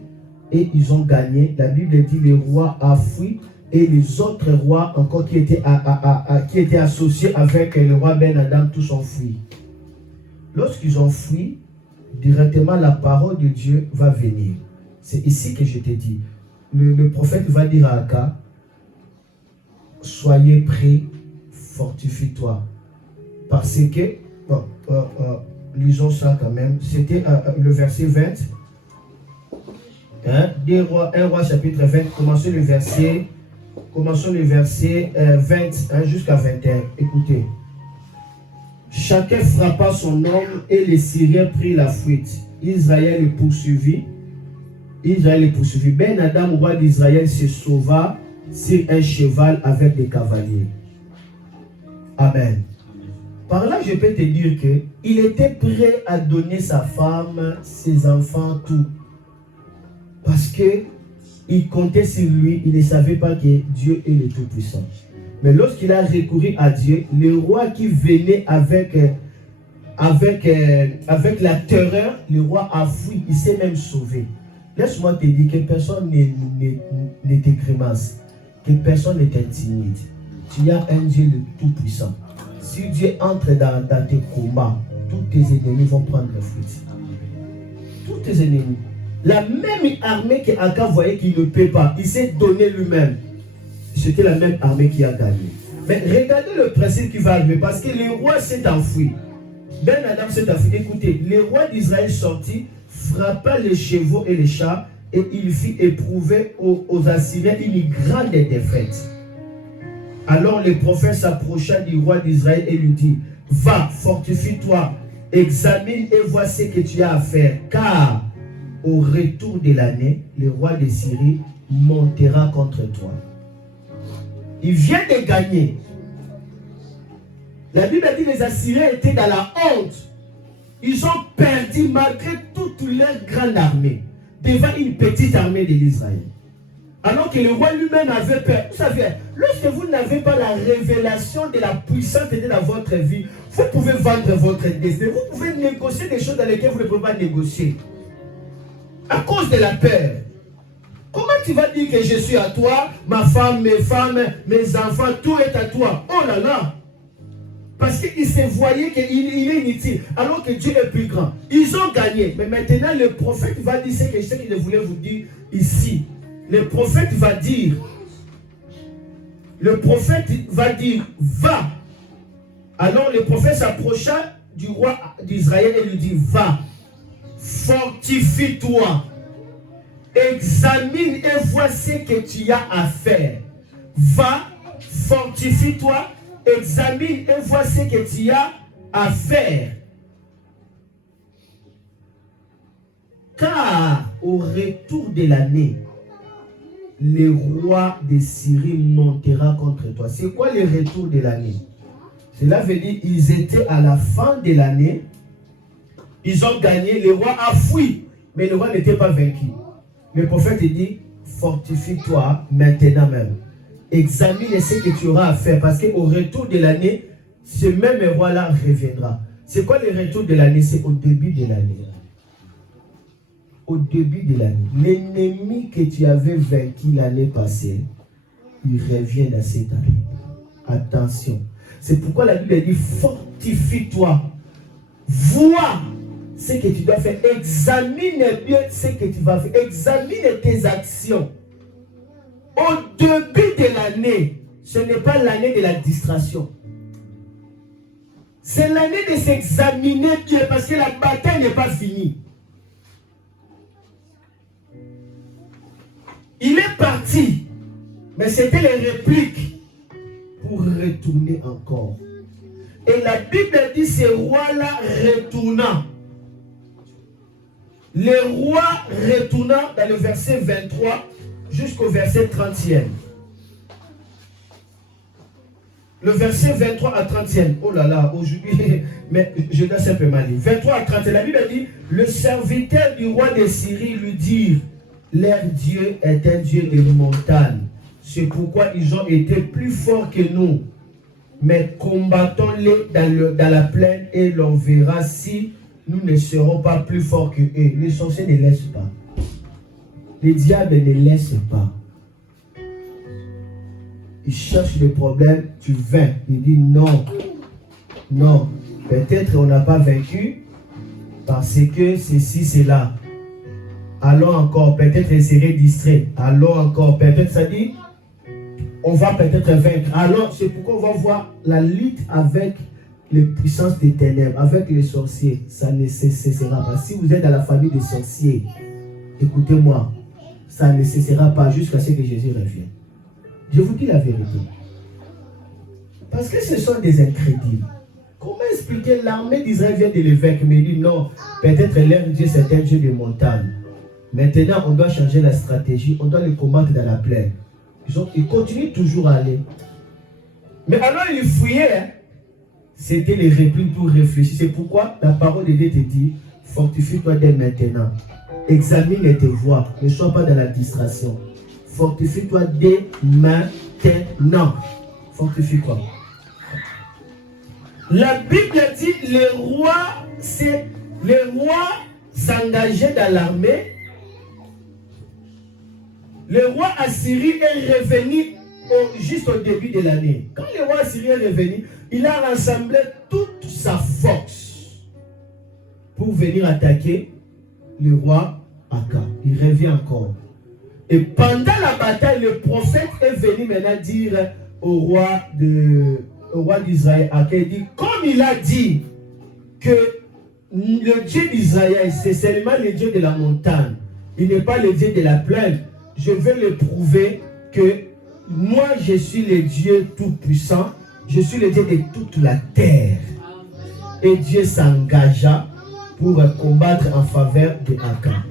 et ils ont gagné. La Bible dit le roi a fui et les autres rois encore qui étaient associés avec le roi Ben Adam, tous ont fui. Lorsqu'ils ont fui, directement la parole de Dieu va venir. C'est ici que je te dis. Le prophète va dire à Aka, soyez prêts, fortifie-toi. Parce que, lisons ça quand même, c'était le verset 20, Hein? 1 Roi chapitre 20, commençons le verset 20 jusqu'à 21. Écoutez. Chacun frappa son homme et les Syriens prirent la fuite. Israël les poursuivit. Ben Adam, roi d'Israël, se sauva sur un cheval avec des cavaliers. Amen. Par là, je peux te dire qu'il était prêt à donner sa femme, ses enfants, tout. Parce qu'il comptait sur lui, il ne savait pas que Dieu est le Tout-Puissant. Mais lorsqu'il a recouru à Dieu, le roi qui venait avec la terreur, le roi a fui, il s'est même sauvé. Laisse-moi te dire que personne ne te grimace, que personne ne t'intimide. Tu as un Dieu le Tout-Puissant. Si Dieu entre dans tes combats, tous tes ennemis vont prendre fuite. Tous tes ennemis. La même armée qu'Akab voyait qu'il ne peut pas, il s'est donné lui-même. C'était la même armée qui a gagné. Mais regardez le principe qui va arriver, parce que le roi s'est enfui. Ben Adam s'est enfui. Écoutez, le roi d'Israël sortit, frappa les chevaux et les chars, et il fit éprouver aux Assyriens une grande défaite. Alors le prophète s'approcha du roi d'Israël et lui dit, va, fortifie-toi, examine et vois ce que tu as à faire, car au retour de l'année, le roi de Syrie montera contre toi. Il vient de gagner. La Bible a dit que les Assyriens étaient dans la honte. Ils ont perdu malgré toute leur grande armée devant une petite armée de l'Israël. Alors que le roi lui-même avait peur. Vous savez, lorsque vous n'avez pas la révélation de la puissance de dans votre vie, vous pouvez vendre votre destin. Vous pouvez négocier des choses dans lesquelles vous ne pouvez pas négocier. À cause de la peur. Comment tu vas dire que je suis à toi, ma femme, mes enfants, tout est à toi? Oh là là! Parce qu'ils se voyaient qu'il est inutile, alors que Dieu est plus grand. Ils ont gagné. Mais maintenant, le prophète va dire ce qu'il voulait vous dire ici. Le prophète va dire, va. Alors le prophète s'approcha du roi d'Israël et lui dit, va, fortifie-toi. Examine et vois ce que tu as à faire. Va, fortifie-toi, examine et vois ce que tu as à faire. Car au retour de l'année, le roi de Syrie montera contre toi. C'est quoi le retour de l'année? Cela veut dire qu'ils étaient à la fin de l'année. Ils ont gagné, le roi a fui, mais le roi n'était pas vaincu. Le prophète dit, fortifie-toi maintenant même. Examine ce que tu auras à faire, parce qu'au retour de l'année, ce même roi-là reviendra. C'est quoi le retour de l'année? C'est au début de l'année. Au début de l'année. L'ennemi que tu avais vaincu l'année passée, il revient dans cette année. Attention. C'est pourquoi la Bible dit, fortifie-toi. Vois ce que tu dois faire. Examine bien ce que tu vas faire. Examine tes actions. Au début de l'année, ce n'est pas l'année de la distraction. C'est l'année de s'examiner bien, parce que la bataille n'est pas finie. Il est parti, mais c'était les répliques pour retourner encore. Et la Bible dit, ce roi-là retourna. Le roi retourna dans le verset 23 jusqu'au verset 30e. Le verset 23 à 30e. Oh là là, aujourd'hui, mais je dois simplement lire. 23 à 30, la Bible dit, le serviteur du roi de Syrie lui dit, leur Dieu est un Dieu de montagne. C'est pourquoi ils ont été plus forts que nous. Mais combattons-les dans la plaine et l'on verra si nous ne serons pas plus forts que eux. Les sorciers ne laissent pas. Les diables ne laissent pas. Ils cherchent le problème, tu viens. Il dit non. Non. Peut-être on n'a pas vaincu parce que ceci, c'est là. Allons encore, peut-être il serait distrait. Allons encore, peut-être ça dit, on va peut-être vaincre. Alors, c'est pourquoi on va voir la lutte avec les puissances des ténèbres, avec les sorciers. Ça ne cessera pas. Si vous êtes dans la famille des sorciers, écoutez-moi, ça ne cessera pas jusqu'à ce que Jésus revienne. Je vous dis la vérité. Parce que ce sont des incrédules. Comment expliquer l'armée d'Israël vient de l'évêque, mais il dit non, peut-être leur Dieu c'est un Dieu de montagne. Maintenant, on doit changer la stratégie, on doit les combattre dans la plaine. Ils continuent toujours à aller. Mais alors ils fouillaient, hein. C'était les replis pour réfléchir. C'est pourquoi la parole de Dieu te dit, fortifie-toi dès maintenant. Examine tes voies, ne sois pas dans la distraction. Fortifie-toi dès maintenant. Fortifie-toi. La Bible dit les rois s'engageaient dans l'armée. Le roi assyrien est revenu juste au début de l'année. Quand le roi assyrien est revenu, il a rassemblé toute sa force pour venir attaquer le roi Akab. Il revient encore. Et pendant la bataille, le prophète est venu maintenant dire au roi d'Israël, Akab, dit, comme il a dit que le Dieu d'Israël, c'est seulement le Dieu de la montagne, il n'est pas le Dieu de la plaine, je vais le prouver que moi je suis le Dieu tout-puissant, je suis le Dieu de toute la terre. Et Dieu s'engagea pour combattre en faveur de Akab.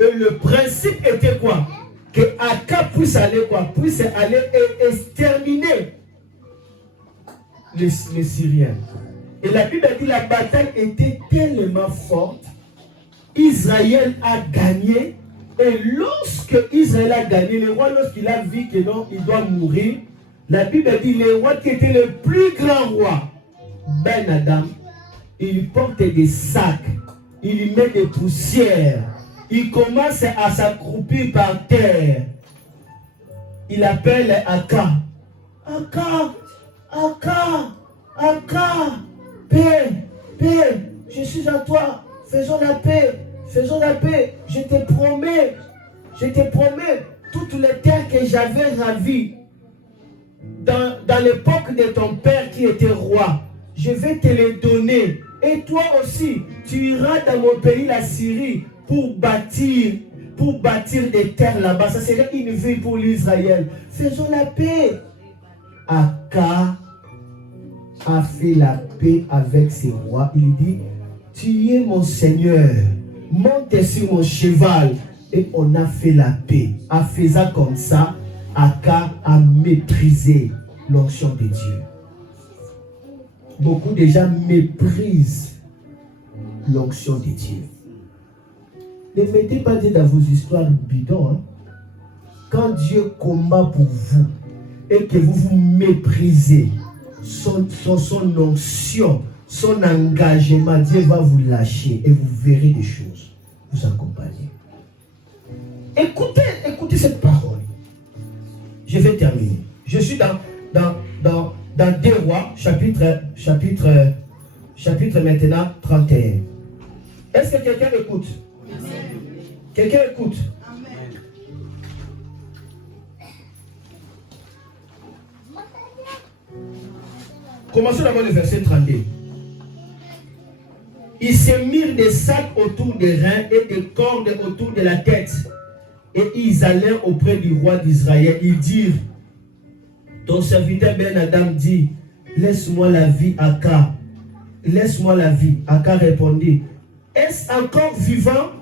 Et le principe était quoi? Que Akab puisse aller quoi? Puisse aller et exterminer les Syriens. Et la Bible dit que la bataille était tellement forte, Israël a gagné. Et lorsque Israël a gagné, le roi, lorsqu'il a vu que non, il doit mourir, la Bible dit le roi qui était le plus grand roi, Ben Adam, il porte des sacs, il met des poussières, il commence à s'accroupir par terre. Il appelle Akab. Akab, Akab, Akab, paix, paix, je suis à toi, faisons la paix. Faisons la paix. Je te promets, toutes les terres que j'avais ravies dans l'époque de ton père qui était roi, je vais te les donner. Et toi aussi, tu iras dans mon pays, la Syrie, pour bâtir des terres là-bas. Ça serait une vie pour l'Israël. Faisons la paix. Akab a fait la paix avec ses rois. Il dit, tu es mon Seigneur. Monte sur mon cheval. Et on a fait la paix. En faisant comme ça, Akab a méprisé l'onction de Dieu. Beaucoup de gens méprisent l'onction de Dieu. Ne mettez pas Dieu dans vos histoires bidons. Hein? Quand Dieu combat pour vous et que vous vous méprisez son onction, son engagement, Dieu va vous lâcher et vous verrez des choses vous accompagner. Écoutez cette parole. Je vais terminer. Je suis dans 2 Rois, chapitre maintenant 31. Est-ce que quelqu'un écoute? Quelqu'un écoute? Commençons d'abord le verset 32. Ils se mirent des sacs autour des reins et des cordes autour de la tête. Et ils allèrent auprès du roi d'Israël. Ils dirent, ton serviteur Ben Adam dit, laisse-moi la vie, Akab. Laisse-moi la vie. Akab répondit, est-ce encore vivant?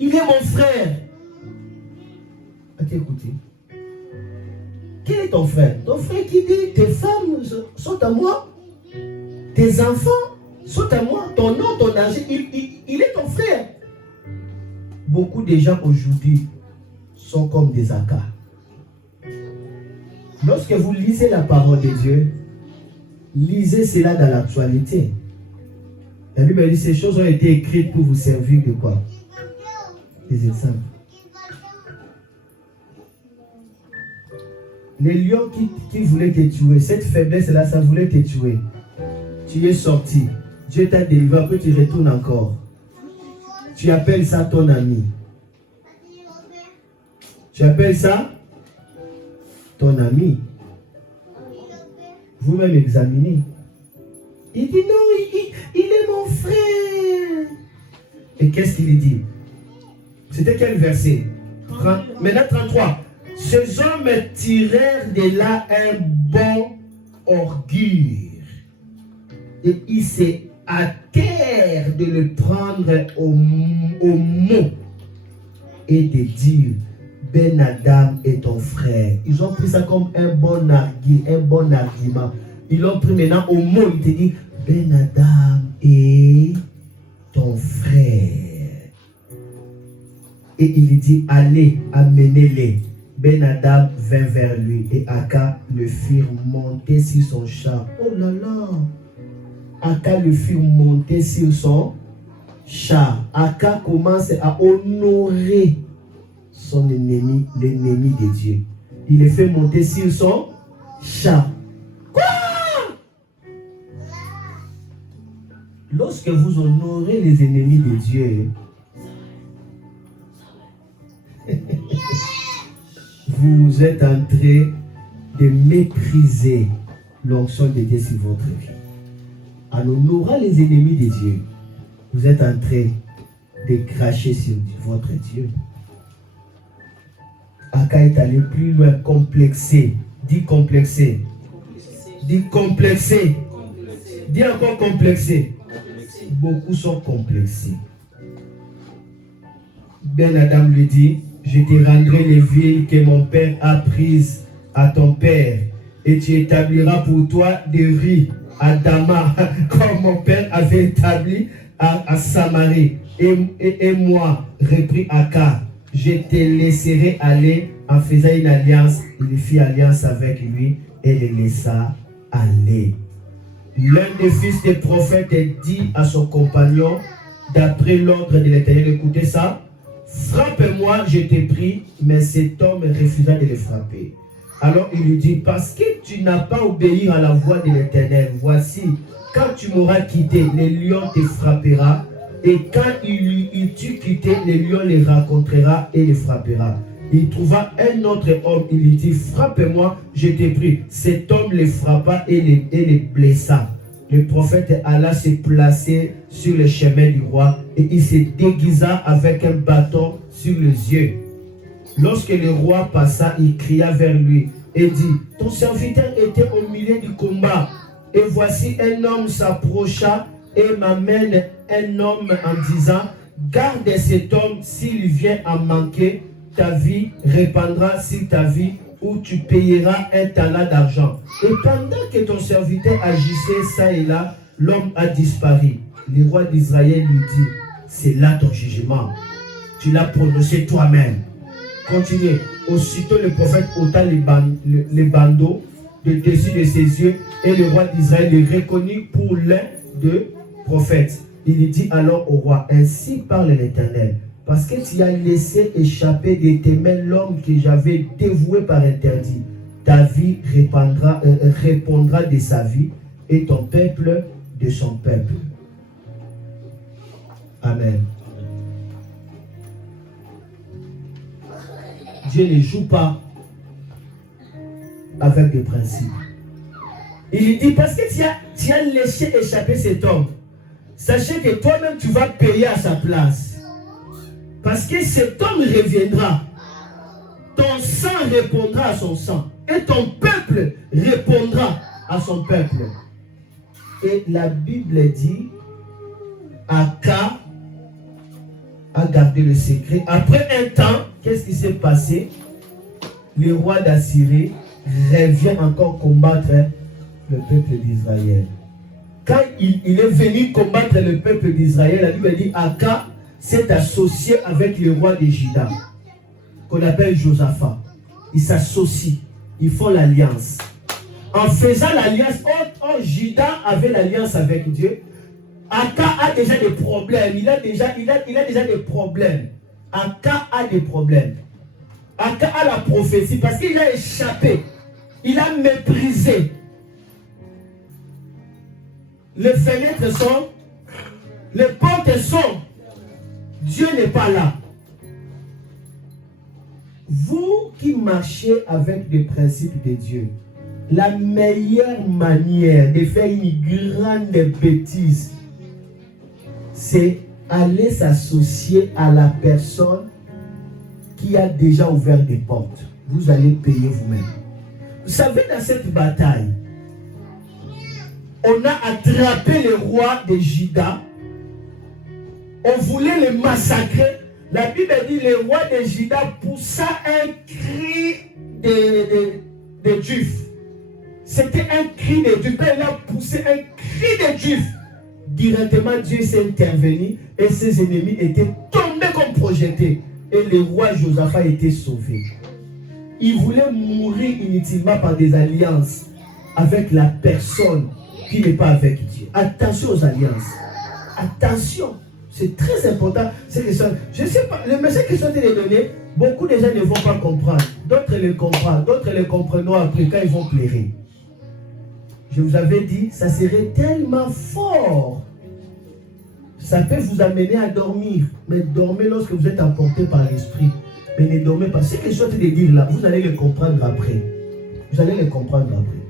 Il est mon frère. Écoutez. Quel est ton frère? Ton frère qui dit, tes femmes sont à moi. Tes enfants sont à moi. Ton nom, ton âge, il est ton frère. Beaucoup de gens aujourd'hui sont comme des Akab. Lorsque vous lisez la parole de Dieu, lisez cela dans l'actualité. La Bible dit ces choses ont été écrites pour vous servir de quoi? Des exemples. Les lions qui voulaient te tuer, cette faiblesse-là, ça voulait te tuer. Tu es sorti. Dieu t'a délivré, après tu retournes encore. Tu appelles ça ton ami. Tu appelles ça ton ami. Vous-même examinez. Il dit non, il est mon frère. Et qu'est-ce qu'il dit? C'était quel verset? Maintenant 33. Ces hommes tirèrent de là un bon orgueil. Et ils se hâtèrent de le prendre au mot et de dire, Ben Adam est ton frère. Ils ont pris ça comme un bon argument. Ils l'ont pris maintenant au mot. Ils te disent, Ben Adam est ton frère. Et il dit, allez, amenez-les. Ben Adam vint vers lui et Aka le fit monter sur son char. Oh là là! Aka le fit monter sur son char. Aka commence à honorer son ennemi, l'ennemi de Dieu. Il le fait monter sur son char. Quoi? Lorsque vous honorez les ennemis de Dieu, vous êtes en train de mépriser l'onction de Dieu sur votre vie. En honorant les ennemis de Dieu, vous êtes en train de cracher sur votre Dieu. Aka est allé plus loin, complexé. Dis complexé. Dis complexé. Dis encore complexé. Beaucoup sont complexés. Ben Adam lui dit, je te rendrai les villes que mon père a prises à ton père, et tu établiras pour toi des riz à Dama, comme mon père avait établi à Samarie. Et moi, reprit Aka, je te laisserai aller en faisant une alliance. Il fit alliance avec lui et le laissa aller. L'un des fils des prophètes dit à son compagnon, d'après l'ordre de l'Éternel, écoutez ça, frappe-moi, je t'ai pris, mais cet homme refusa de le frapper. Alors il lui dit, parce que tu n'as pas obéi à la voix de l'Éternel, voici, quand tu m'auras quitté, le lion te frappera, et quand tu quitté, le lion les rencontrera et les frappera. Il trouva un autre homme, il lui dit, frappe-moi, je t'ai pris. Cet homme les frappa et les blessa. Le prophète alla se placer sur le chemin du roi et il se déguisa avec un bâton sur les yeux. Lorsque le roi passa, il cria vers lui et dit, ton serviteur était au milieu du combat. Et voici un homme s'approcha et m'amène un homme en disant, garde cet homme, s'il vient à manquer, ta vie répandra sur ta vie où tu payeras un talent d'argent. Et pendant que ton serviteur agissait ça et là, l'homme a disparu. Le roi d'Israël lui dit, c'est là ton jugement. Tu l'as prononcé toi-même. Continuez. Aussitôt le prophète ôta les bandeaux de dessus de ses yeux et le roi d'Israël le reconnut pour l'un des prophètes. Il dit alors au roi, ainsi parle l'Éternel. Parce que tu as laissé échapper de tes mains l'homme que j'avais dévoué par interdit. Ta vie répondra de sa vie et ton peuple de son peuple. Amen. Dieu ne joue pas avec des principes. Il dit, parce que tu as laissé échapper cet homme, sachez que toi-même tu vas payer à sa place. Parce que cet homme reviendra. Ton sang répondra à son sang. Et ton peuple répondra à son peuple. Et la Bible dit, Aka a gardé le secret. Après un temps, qu'est-ce qui s'est passé? Le roi d'Assyrie revient encore combattre le peuple d'Israël. Quand il est venu combattre le peuple d'Israël, la Bible dit, Aka s'est associé avec le roi de Juda, qu'on appelle Josaphat. Ils s'associent, ils font l'alliance. En faisant l'alliance, Juda avait l'alliance avec Dieu. Aka a déjà des problèmes. Il a déjà des problèmes. Aka a des problèmes. Aka a la prophétie parce qu'il a échappé. Il a méprisé. Les fenêtres sont, les portes sont. Dieu n'est pas là. Vous qui marchez avec des principes de Dieu, la meilleure manière de faire une grande bêtise, c'est aller s'associer à la personne qui a déjà ouvert des portes. Vous allez payer vous-même. Vous savez, dans cette bataille, on a attrapé le roi de Juda. On voulait le massacrer. La Bible dit que le roi de Juda poussa un cri de Juifs. C'était un cri de Juifs. Quand il a poussé un cri de Juifs, directement Dieu s'est intervenu et ses ennemis étaient tombés comme projetés. Et le roi Josaphat était sauvé. Il voulait mourir inutilement par des alliances avec la personne qui n'est pas avec Dieu. Attention aux alliances. Attention. C'est très important. Je ne sais pas, le message que je suis de donner, beaucoup de gens ne vont pas comprendre. D'autres le comprennent. D'autres le comprendront après quand ils vont pleurer. Je vous avais dit, ça serait tellement fort. Ça peut vous amener à dormir. Mais dormez lorsque vous êtes emporté par l'esprit. Mais ne dormez pas. Ce que je suis en train de dire là, vous allez le comprendre après. Vous allez le comprendre après.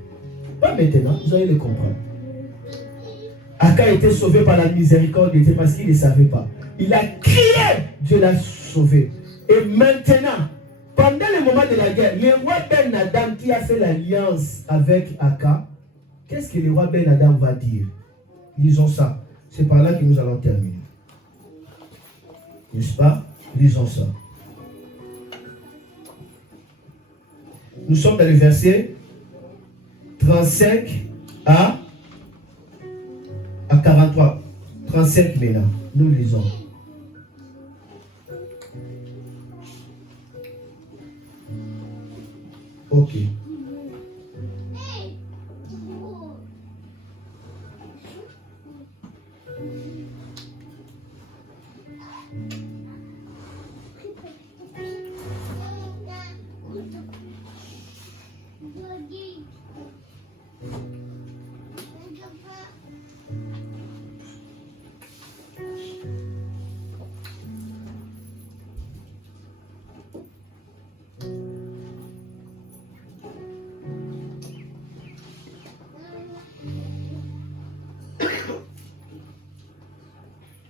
Pas maintenant, vous allez le comprendre. Aka a été sauvé par la miséricorde de Dieu parce qu'il ne savait pas. Il a crié, Dieu l'a sauvé. Et maintenant, pendant le moment de la guerre, le roi Ben Adam qui a fait l'alliance avec Aka, qu'est-ce que le roi Ben Adam va dire? Lisons ça. C'est par là que nous allons terminer. N'est-ce pas? Lisons ça. Nous sommes dans le verset 35 à 43. 35 maintenant. Nous lisons. Ok.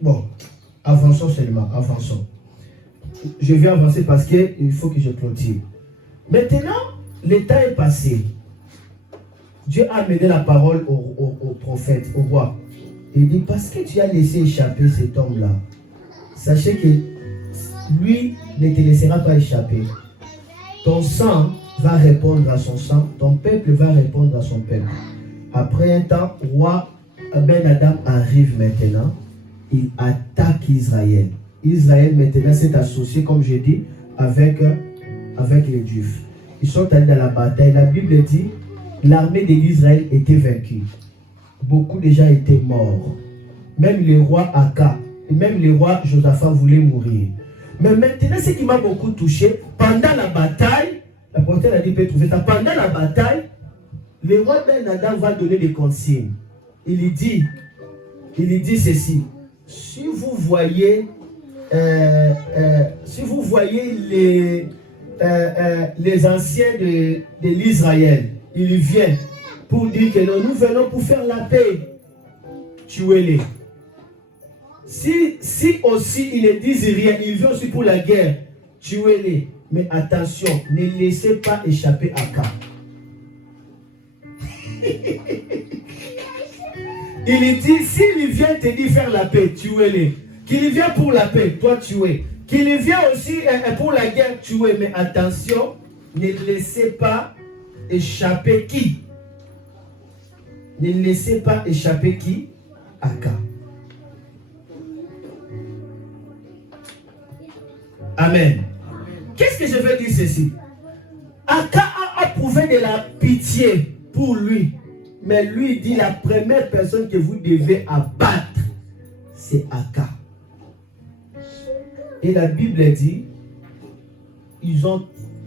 Bon, avançons seulement, avançons. Je vais avancer parce qu'il faut que je clôture. Maintenant, le temps est passé. Dieu a amené la parole au prophète, au roi. Il dit, parce que tu as laissé échapper cet homme-là, sachez que lui ne te laissera pas échapper. Ton sang va répondre à son sang, ton peuple va répondre à son peuple. Après un temps, roi Ben Adam arrive maintenant. Il attaque Israël. Israël maintenant s'est associé, comme je dis, avec les Juifs. Ils sont allés dans la bataille. La Bible dit, l'armée d'Israël était vaincue. Beaucoup de gens étaient morts. Même le roi Aka, et même le roi Josaphat voulaient mourir. Mais maintenant, ce qui m'a beaucoup touché, pendant la bataille, la prophète a dit, peut trouver ça, pendant la bataille, le roi Ben Adam va donner des consignes. Il dit ceci. Si vous voyez les anciens de l'Israël, ils viennent pour dire que nous venons pour faire la paix, tuez-les. Si aussi ils ne disent rien, ils viennent aussi pour la guerre, tuez-les. Mais attention, ne laissez pas échapper Aka. Il dit, s'il vient te dire faire la paix, tuez-les. Qu'il vient pour la paix, toi tuez. Qu'il vient aussi pour la guerre, tuez. Mais attention, ne laissez pas échapper qui? Ne laissez pas échapper qui? Aka. Amen. Qu'est-ce que je veux dire ceci? Aka a éprouvé de la pitié pour lui. Mais lui dit, la première personne que vous devez abattre, c'est Aka. Et la Bible dit, ils ont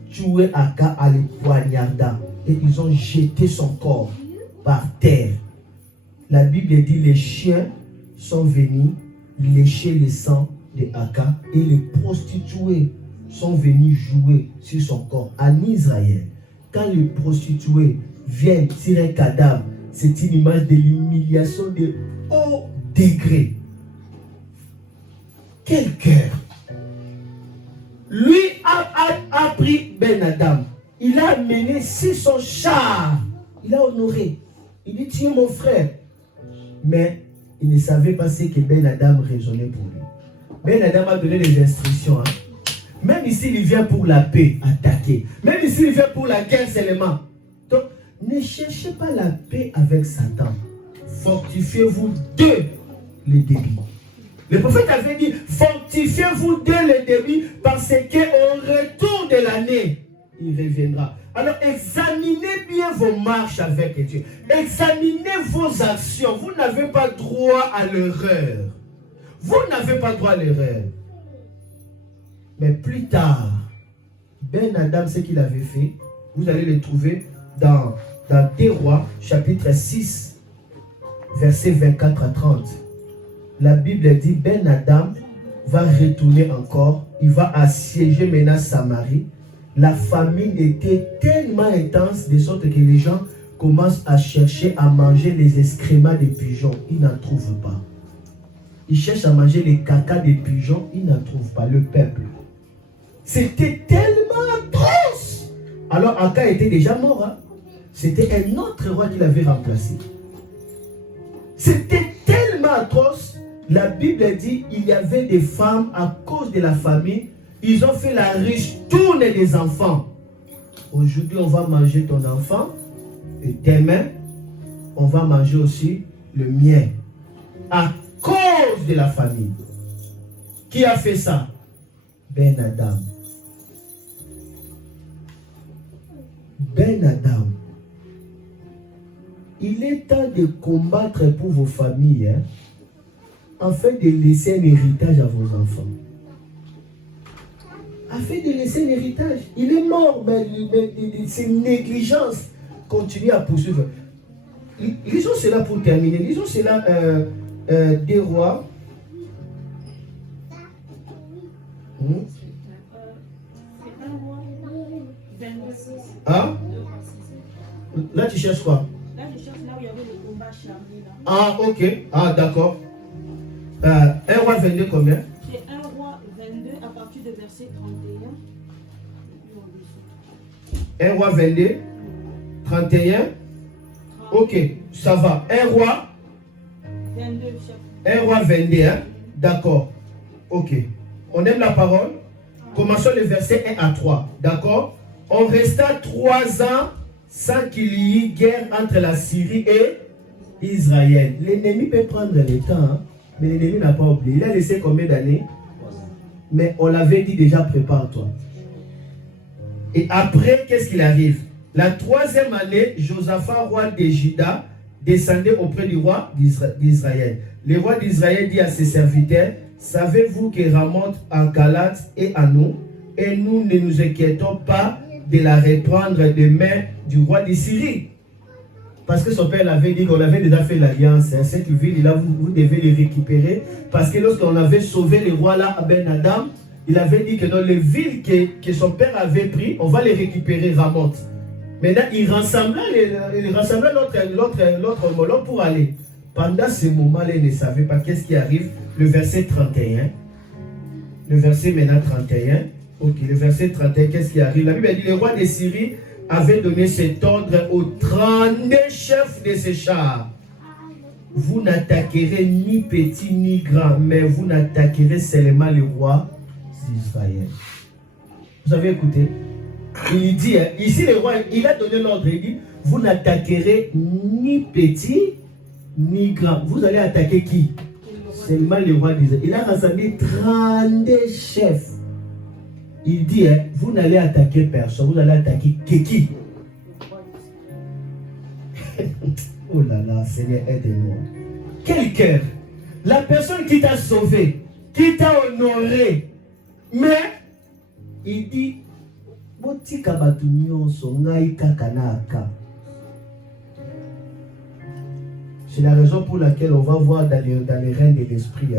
tué Aka à le poignardant. Et ils ont jeté son corps par terre. La Bible dit, les chiens sont venus lécher le sang de Aka. Et les prostituées sont venus jouer sur son corps. En Israël, quand les prostituées viennent tirer un cadavre, c'est une image de l'humiliation de haut degré. Quel cœur! Lui a pris Ben Adam. Il a amené sur son char. Il a honoré. Il dit, tu es mon frère. Mais il ne savait pas ce que Ben Adam raisonnait pour lui. Ben Adam a donné les instructions. Même ici, il vient pour la paix, attaquer. Même ici, il vient pour la guerre seulement. Donc, ne cherchez pas la paix avec Satan. Fortifiez-vous de le début. Le prophète avait dit, fortifiez-vous dès le début parce qu'au retour de l'année, il reviendra. Alors, examinez bien vos marches avec Dieu. Examinez vos actions. Vous n'avez pas droit à l'erreur. Vous n'avez pas droit à l'erreur. Mais plus tard, Ben Adam, ce qu'il avait fait, vous allez le trouver dans 2 Rois, chapitre 6, versets 24 à 30. La Bible dit, Ben Adam va retourner encore, il va assiéger maintenant Samarie. La famine était tellement intense de sorte que les gens commencent à chercher à manger les excréments des pigeons. Ils n'en trouvent pas. Ils cherchent à manger les caca des pigeons, ils n'en trouvent pas, le peuple. C'était tellement atroce. Alors Aka était déjà mort. C'était un autre roi qui l'avait remplacé. C'était tellement atroce. La Bible dit il y avait des femmes à cause de la famine. Ils ont fait la ristourne des enfants. Aujourd'hui, on va manger ton enfant. Et demain, on va manger aussi le mien. À cause de la famine. Qui a fait ça? Ben Adam. Ben Adam. Il est temps de combattre pour vos familles, afin de laisser un héritage à vos enfants. Afin de laisser un héritage. Il est mort, mais ses négligences continuent à poursuivre. Lisons cela pour terminer. Lisons cela des Rois. Ah? Là, tu cherches quoi? Là, je cherche là où il y avait le combat charnier. Ah, ok. Ah, d'accord. 1 Roi 22, combien? C'est 1 Roi 22 à partir de verset 31. 1 Roi 22, 31. Ok, ça va. 1 Roi 22, chef. 1 Roi 21. D'accord. Ok. On aime la parole. Commençons le verset 1 à 3. D'accord? On resta 3 ans sans qu'il y ait guerre entre la Syrie et Israël. L'ennemi peut prendre le temps, mais l'ennemi n'a pas oublié. Il a laissé combien d'années? Mais on l'avait dit déjà, prépare-toi. Et après, qu'est-ce qu'il arrive? La 3e année, Josaphat, roi de Juda, descendait auprès du roi d'Israël. Le roi d'Israël dit à ses serviteurs, savez-vous que Ramoth en Galate est à nous, et nous ne nous inquiétons pas de la reprendre des mains du roi de Syrie. Parce que son père l'avait dit qu'on avait déjà fait l'alliance. Cette ville, là, vous devez les récupérer. Parce que lorsqu'on avait sauvé les rois là à Ben Adam, il avait dit que dans les villes que son père avait pris, on va les récupérer, Ramoth. Maintenant, il rassemblait l'autre Moloch pour aller. Pendant ce moment-là, il ne savait pas qu'est-ce qui arrive. Le verset 31. Le verset maintenant 31. Ok, le verset 31, qu'est-ce qui arrive? La Bible dit, le roi de Syrie avait donné cet ordre aux 32 chefs de ses chars. Vous n'attaquerez ni petit ni grand, mais vous n'attaquerez seulement le roi d'Israël. Vous avez écouté? Il dit, ici le roi, il a donné l'ordre, il dit, vous n'attaquerez ni petit ni grand. Vous allez attaquer qui? Seulement le roi d'Israël. Il a rassemblé 32 chefs. Il dit, vous n'allez attaquer personne, vous allez attaquer qui? Oh là là, Seigneur, aide-nous. Quel cœur! La personne qui t'a sauvé, qui t'a honoré, mais il dit, c'est la raison pour laquelle on va voir dans les règnes de l'esprit,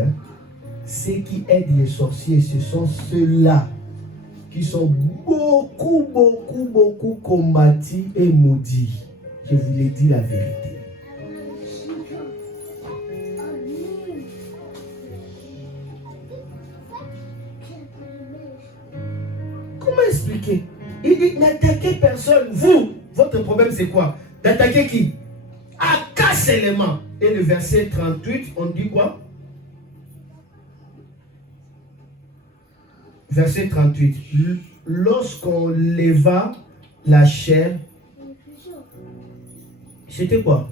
ceux qui aident les sorciers, ce sont ceux-là qui sont beaucoup combattus et maudits. Je vous l'ai dit la vérité. attaquer. Il dit, n'attaquez personne. Vous, votre problème c'est quoi? D'attaquer qui? Aka seulement. Et le verset 38, on dit quoi? Verset 38. Lorsqu'on leva la chair, c'était quoi?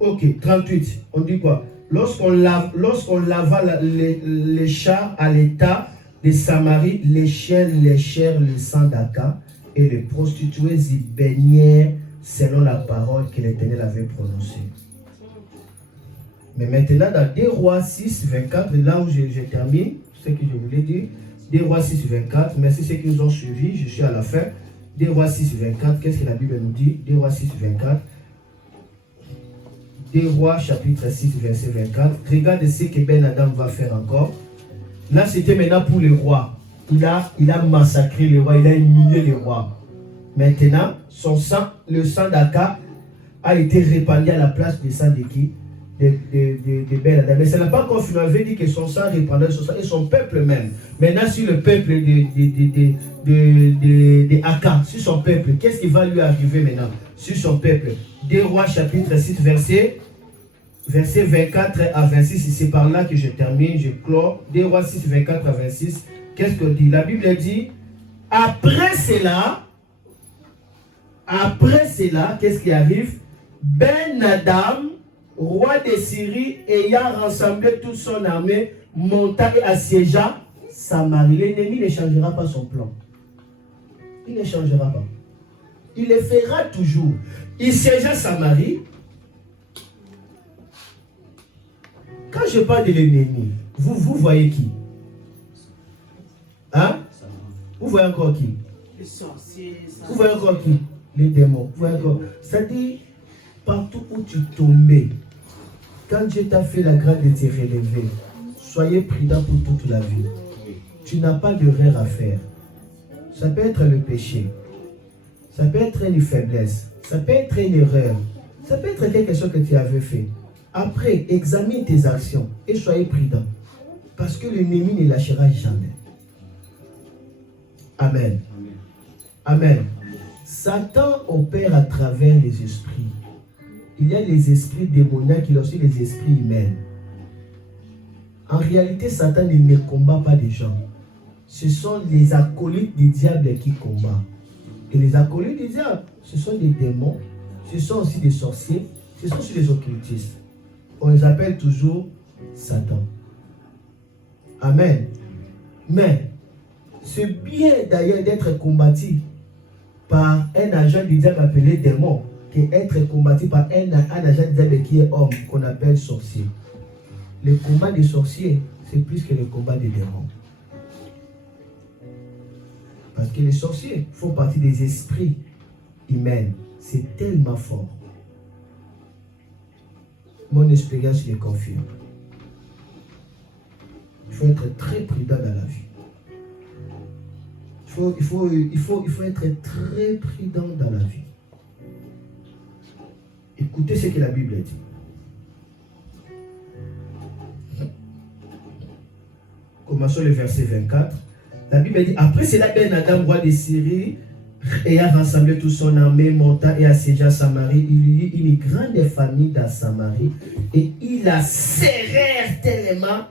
Ok, 38. On dit quoi? Lorsqu'on lava les chars à l'état de Samarie, les chiens léchèrent le sang d'Aka et les prostituées y baignèrent selon la parole que l'Éternel avait prononcée. Mais maintenant, dans 2 Rois 6, 24, là où je termine, ce que je voulais dire, 2 Rois 6, 24, merci ceux qui nous ont suivis, je suis à la fin. 2 Rois 6, 24, qu'est-ce que la Bible nous dit? 2 Rois 6, 24. 2 Rois chapitre 6, verset 24. Regardez ce que Ben Adam va faire encore. Là, c'était maintenant pour le roi. Il a massacré le roi, il a humilié le roi. Maintenant, son sang, le sang d'Aka, a été répandu à la place du sang de qui? De Ben Adam. Mais ça n'a pas encore fini. On avait dit que son sang répandait son sang et son peuple même. Maintenant, sur le peuple de Aka, sur son peuple, qu'est-ce qui va lui arriver maintenant? Sur son peuple. 2 Rois chapitre 6, verset 24 à 26. C'est par là que je termine, je clôt. 2 Rois 6, 24 à 26. Qu'est-ce que dit? La Bible dit, après cela, qu'est-ce qui arrive? Ben Adam, roi de Syrie, ayant rassemblé toute son armée, monta et assiégea Samarie. L'ennemi ne changera pas son plan. Il ne changera pas. Il le fera toujours. Il siégea Samarie. Quand je parle de l'ennemi, vous voyez qui? Hein? Vous voyez encore qui? Les sorciers. Vous voyez encore qui? Les démons. Vous voyez encore? C'est-à-dire, partout où tu tombais, quand Dieu t'a fait la grâce de te relever, soyez prudent pour toute la vie. Tu n'as pas d'erreur à faire. Ça peut être le péché. Ça peut être une faiblesse. Ça peut être une erreur. Ça peut être quelque chose que tu avais fait. Après, examine tes actions et soyez prudent. Parce que l'ennemi ne lâchera jamais. Amen. Amen. Satan opère à travers les esprits. Il y a les esprits démoniaques, il y a aussi les esprits humains. En réalité, Satan ne combat pas des gens. Ce sont les acolytes du diable qui combattent. Et les acolytes du diable, ce sont des démons, ce sont aussi des sorciers, ce sont aussi des occultistes. On les appelle toujours Satan. Amen. Mais c'est bien d'ailleurs d'être combattu par un agent du diable appelé démon, qu'être combattu par un agent du diable qui est homme, qu'on appelle sorcier. Le combat des sorciers, c'est plus que le combat des démons. Parce que les sorciers font partie des esprits humains. C'est tellement fort. Mon expérience le confirme. Il faut être très prudent dans la vie. Il faut être très prudent dans la vie. Écoutez ce que la Bible dit. Commençons le verset 24. La Bible dit, après cela, Ben Adam, roi de Syrie, ayant rassemblé toute son armée, monta et assiégea Samarie. Il y eut une grande famille dans Samarie et ils la serrèrent tellement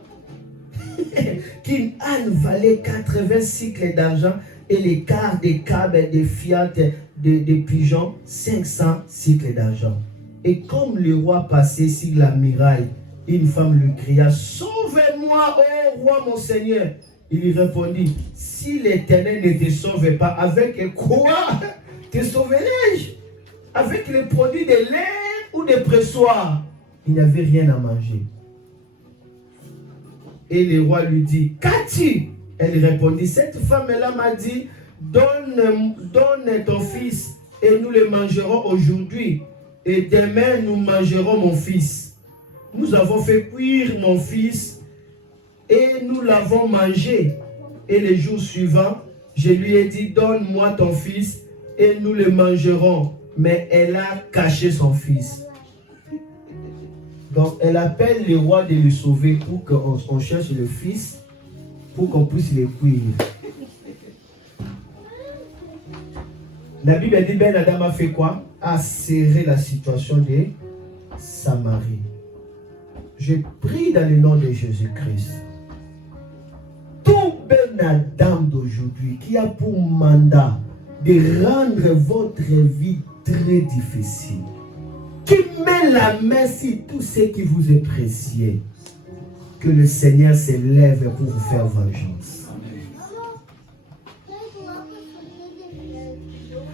qu'une âne valait 80 cycles d'argent et les quarts des câbles, des fientes, des pigeons, 500 cycles d'argent. Et comme le roi passait sur la muraille, une femme lui cria, « Sauve-moi, ô roi, mon Seigneur !» Il lui répondit, « Si l'Éternel ne te sauve pas, avec quoi te sauverai-je? Avec les produits de lait ou des pressoirs ?» Il n'y avait rien à manger. Et le roi lui dit, « Qu'as-tu » Elle répondit, « Cette femme-là m'a dit, donne ton fils et nous le mangerons aujourd'hui. Et demain, nous mangerons mon fils. Nous avons fait cuire mon fils et nous l'avons mangé. Et le jour suivant, je lui ai dit, donne-moi ton fils et nous le mangerons. Mais elle a caché son fils. » Donc, elle appelle le roi de le sauver pour qu'on cherche le fils, pour qu'on puisse le cuire. La Bible dit Ben Adam a fait quoi? A serré la situation de Samarie. Je prie dans le nom de Jésus-Christ. Tout Ben Adam d'aujourd'hui qui a pour mandat de rendre votre vie très difficile, qui met la main sur tout ce qui vous est précieux, que le Seigneur se lève pour vous faire vengeance.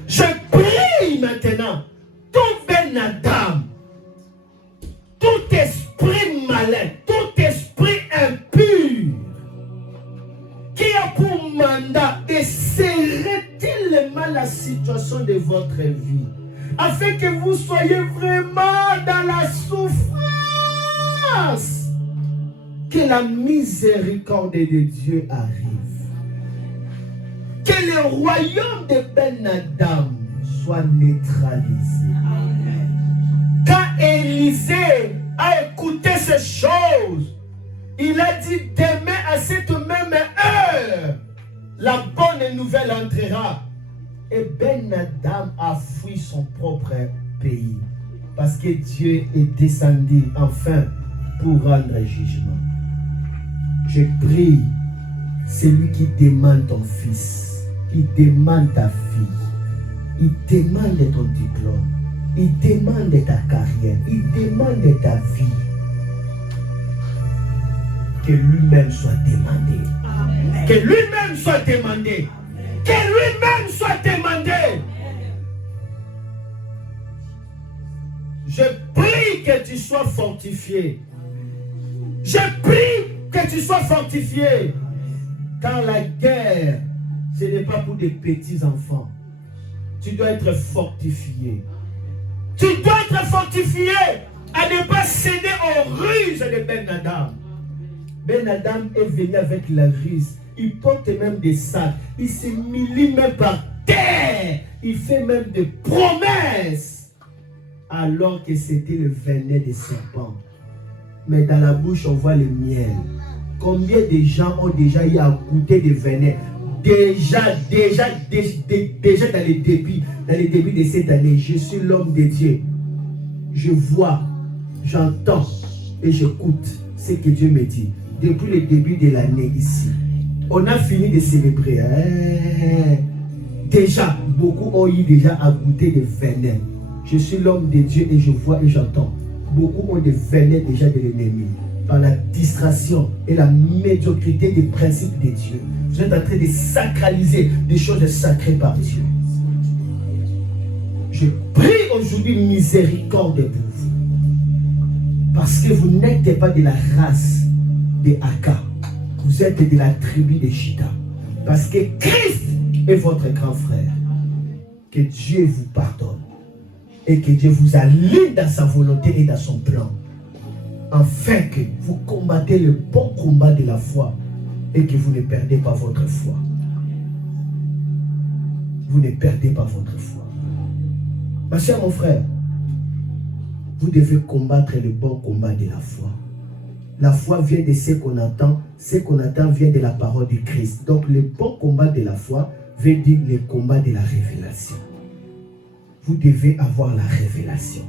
Je prie maintenant, tout Ben Adam, tout esprit malin, tout esprit impur, qui a pour mandat de serrer tellement la situation de votre vie, afin que vous soyez vraiment dans la souffrance, que la miséricorde de Dieu arrive. Que le royaume de Ben Adam soit neutralisé. Amen. Quand Élisée a écouté ces choses, il a dit demain à cette même heure, la bonne nouvelle entrera. Et Ben Adam a fui son propre pays. Parce que Dieu est descendu enfin pour rendre jugement. Je prie, celui qui demande ton fils, il demande ta fille, il demande ton diplôme, il demande ta carrière, il demande ta vie. Que lui-même soit demandé. Amen. Que lui-même soit demandé. Amen. Que lui-même soit demandé. Je prie que tu sois fortifié. Je prie que tu sois fortifié. Car la guerre, ce n'est pas pour des petits enfants. Tu dois être fortifié. Tu dois être fortifié à ne pas céder aux ruses de Ben Adam. Ben Adam est venu avec la ruse. Il porte même des sacs. Il se humilie même par terre. Il fait même des promesses. Alors que c'était le venin des serpents. Mais dans la bouche, on voit le miel. Combien de gens ont déjà eu à goûter des venins? Déjà dans les débuts de cette année, je suis l'homme de Dieu. Je vois, j'entends et j'écoute ce que Dieu me dit. Depuis le début de l'année ici, on a fini de célébrer. Déjà, beaucoup ont eu déjà à goûter des venins. Je suis l'homme de Dieu et je vois et j'entends. Beaucoup ont des venins déjà de l'ennemi. Par la distraction et la médiocrité des principes de Dieu. Vous êtes en train de sacraliser des choses sacrées par Dieu. Je prie aujourd'hui miséricorde pour vous. Parce que vous n'êtes pas de la race de Aka. Vous êtes de la tribu de Chita. Parce que Christ est votre grand frère. Que Dieu vous pardonne. Et que Dieu vous aligne dans sa volonté et dans son plan. Afin que vous combattez le bon combat de la foi et que vous ne perdez pas votre foi. Vous ne perdez pas votre foi. Ma chère, mon frère, vous devez combattre le bon combat de la foi. La foi vient de ce qu'on entend. Ce qu'on entend vient de la parole de Christ. Donc le bon combat de la foi veut dire le combat de la révélation. Vous devez avoir la révélation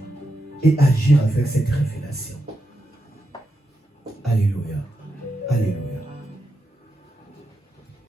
et agir avec cette révélation. Alléluia. Alléluia.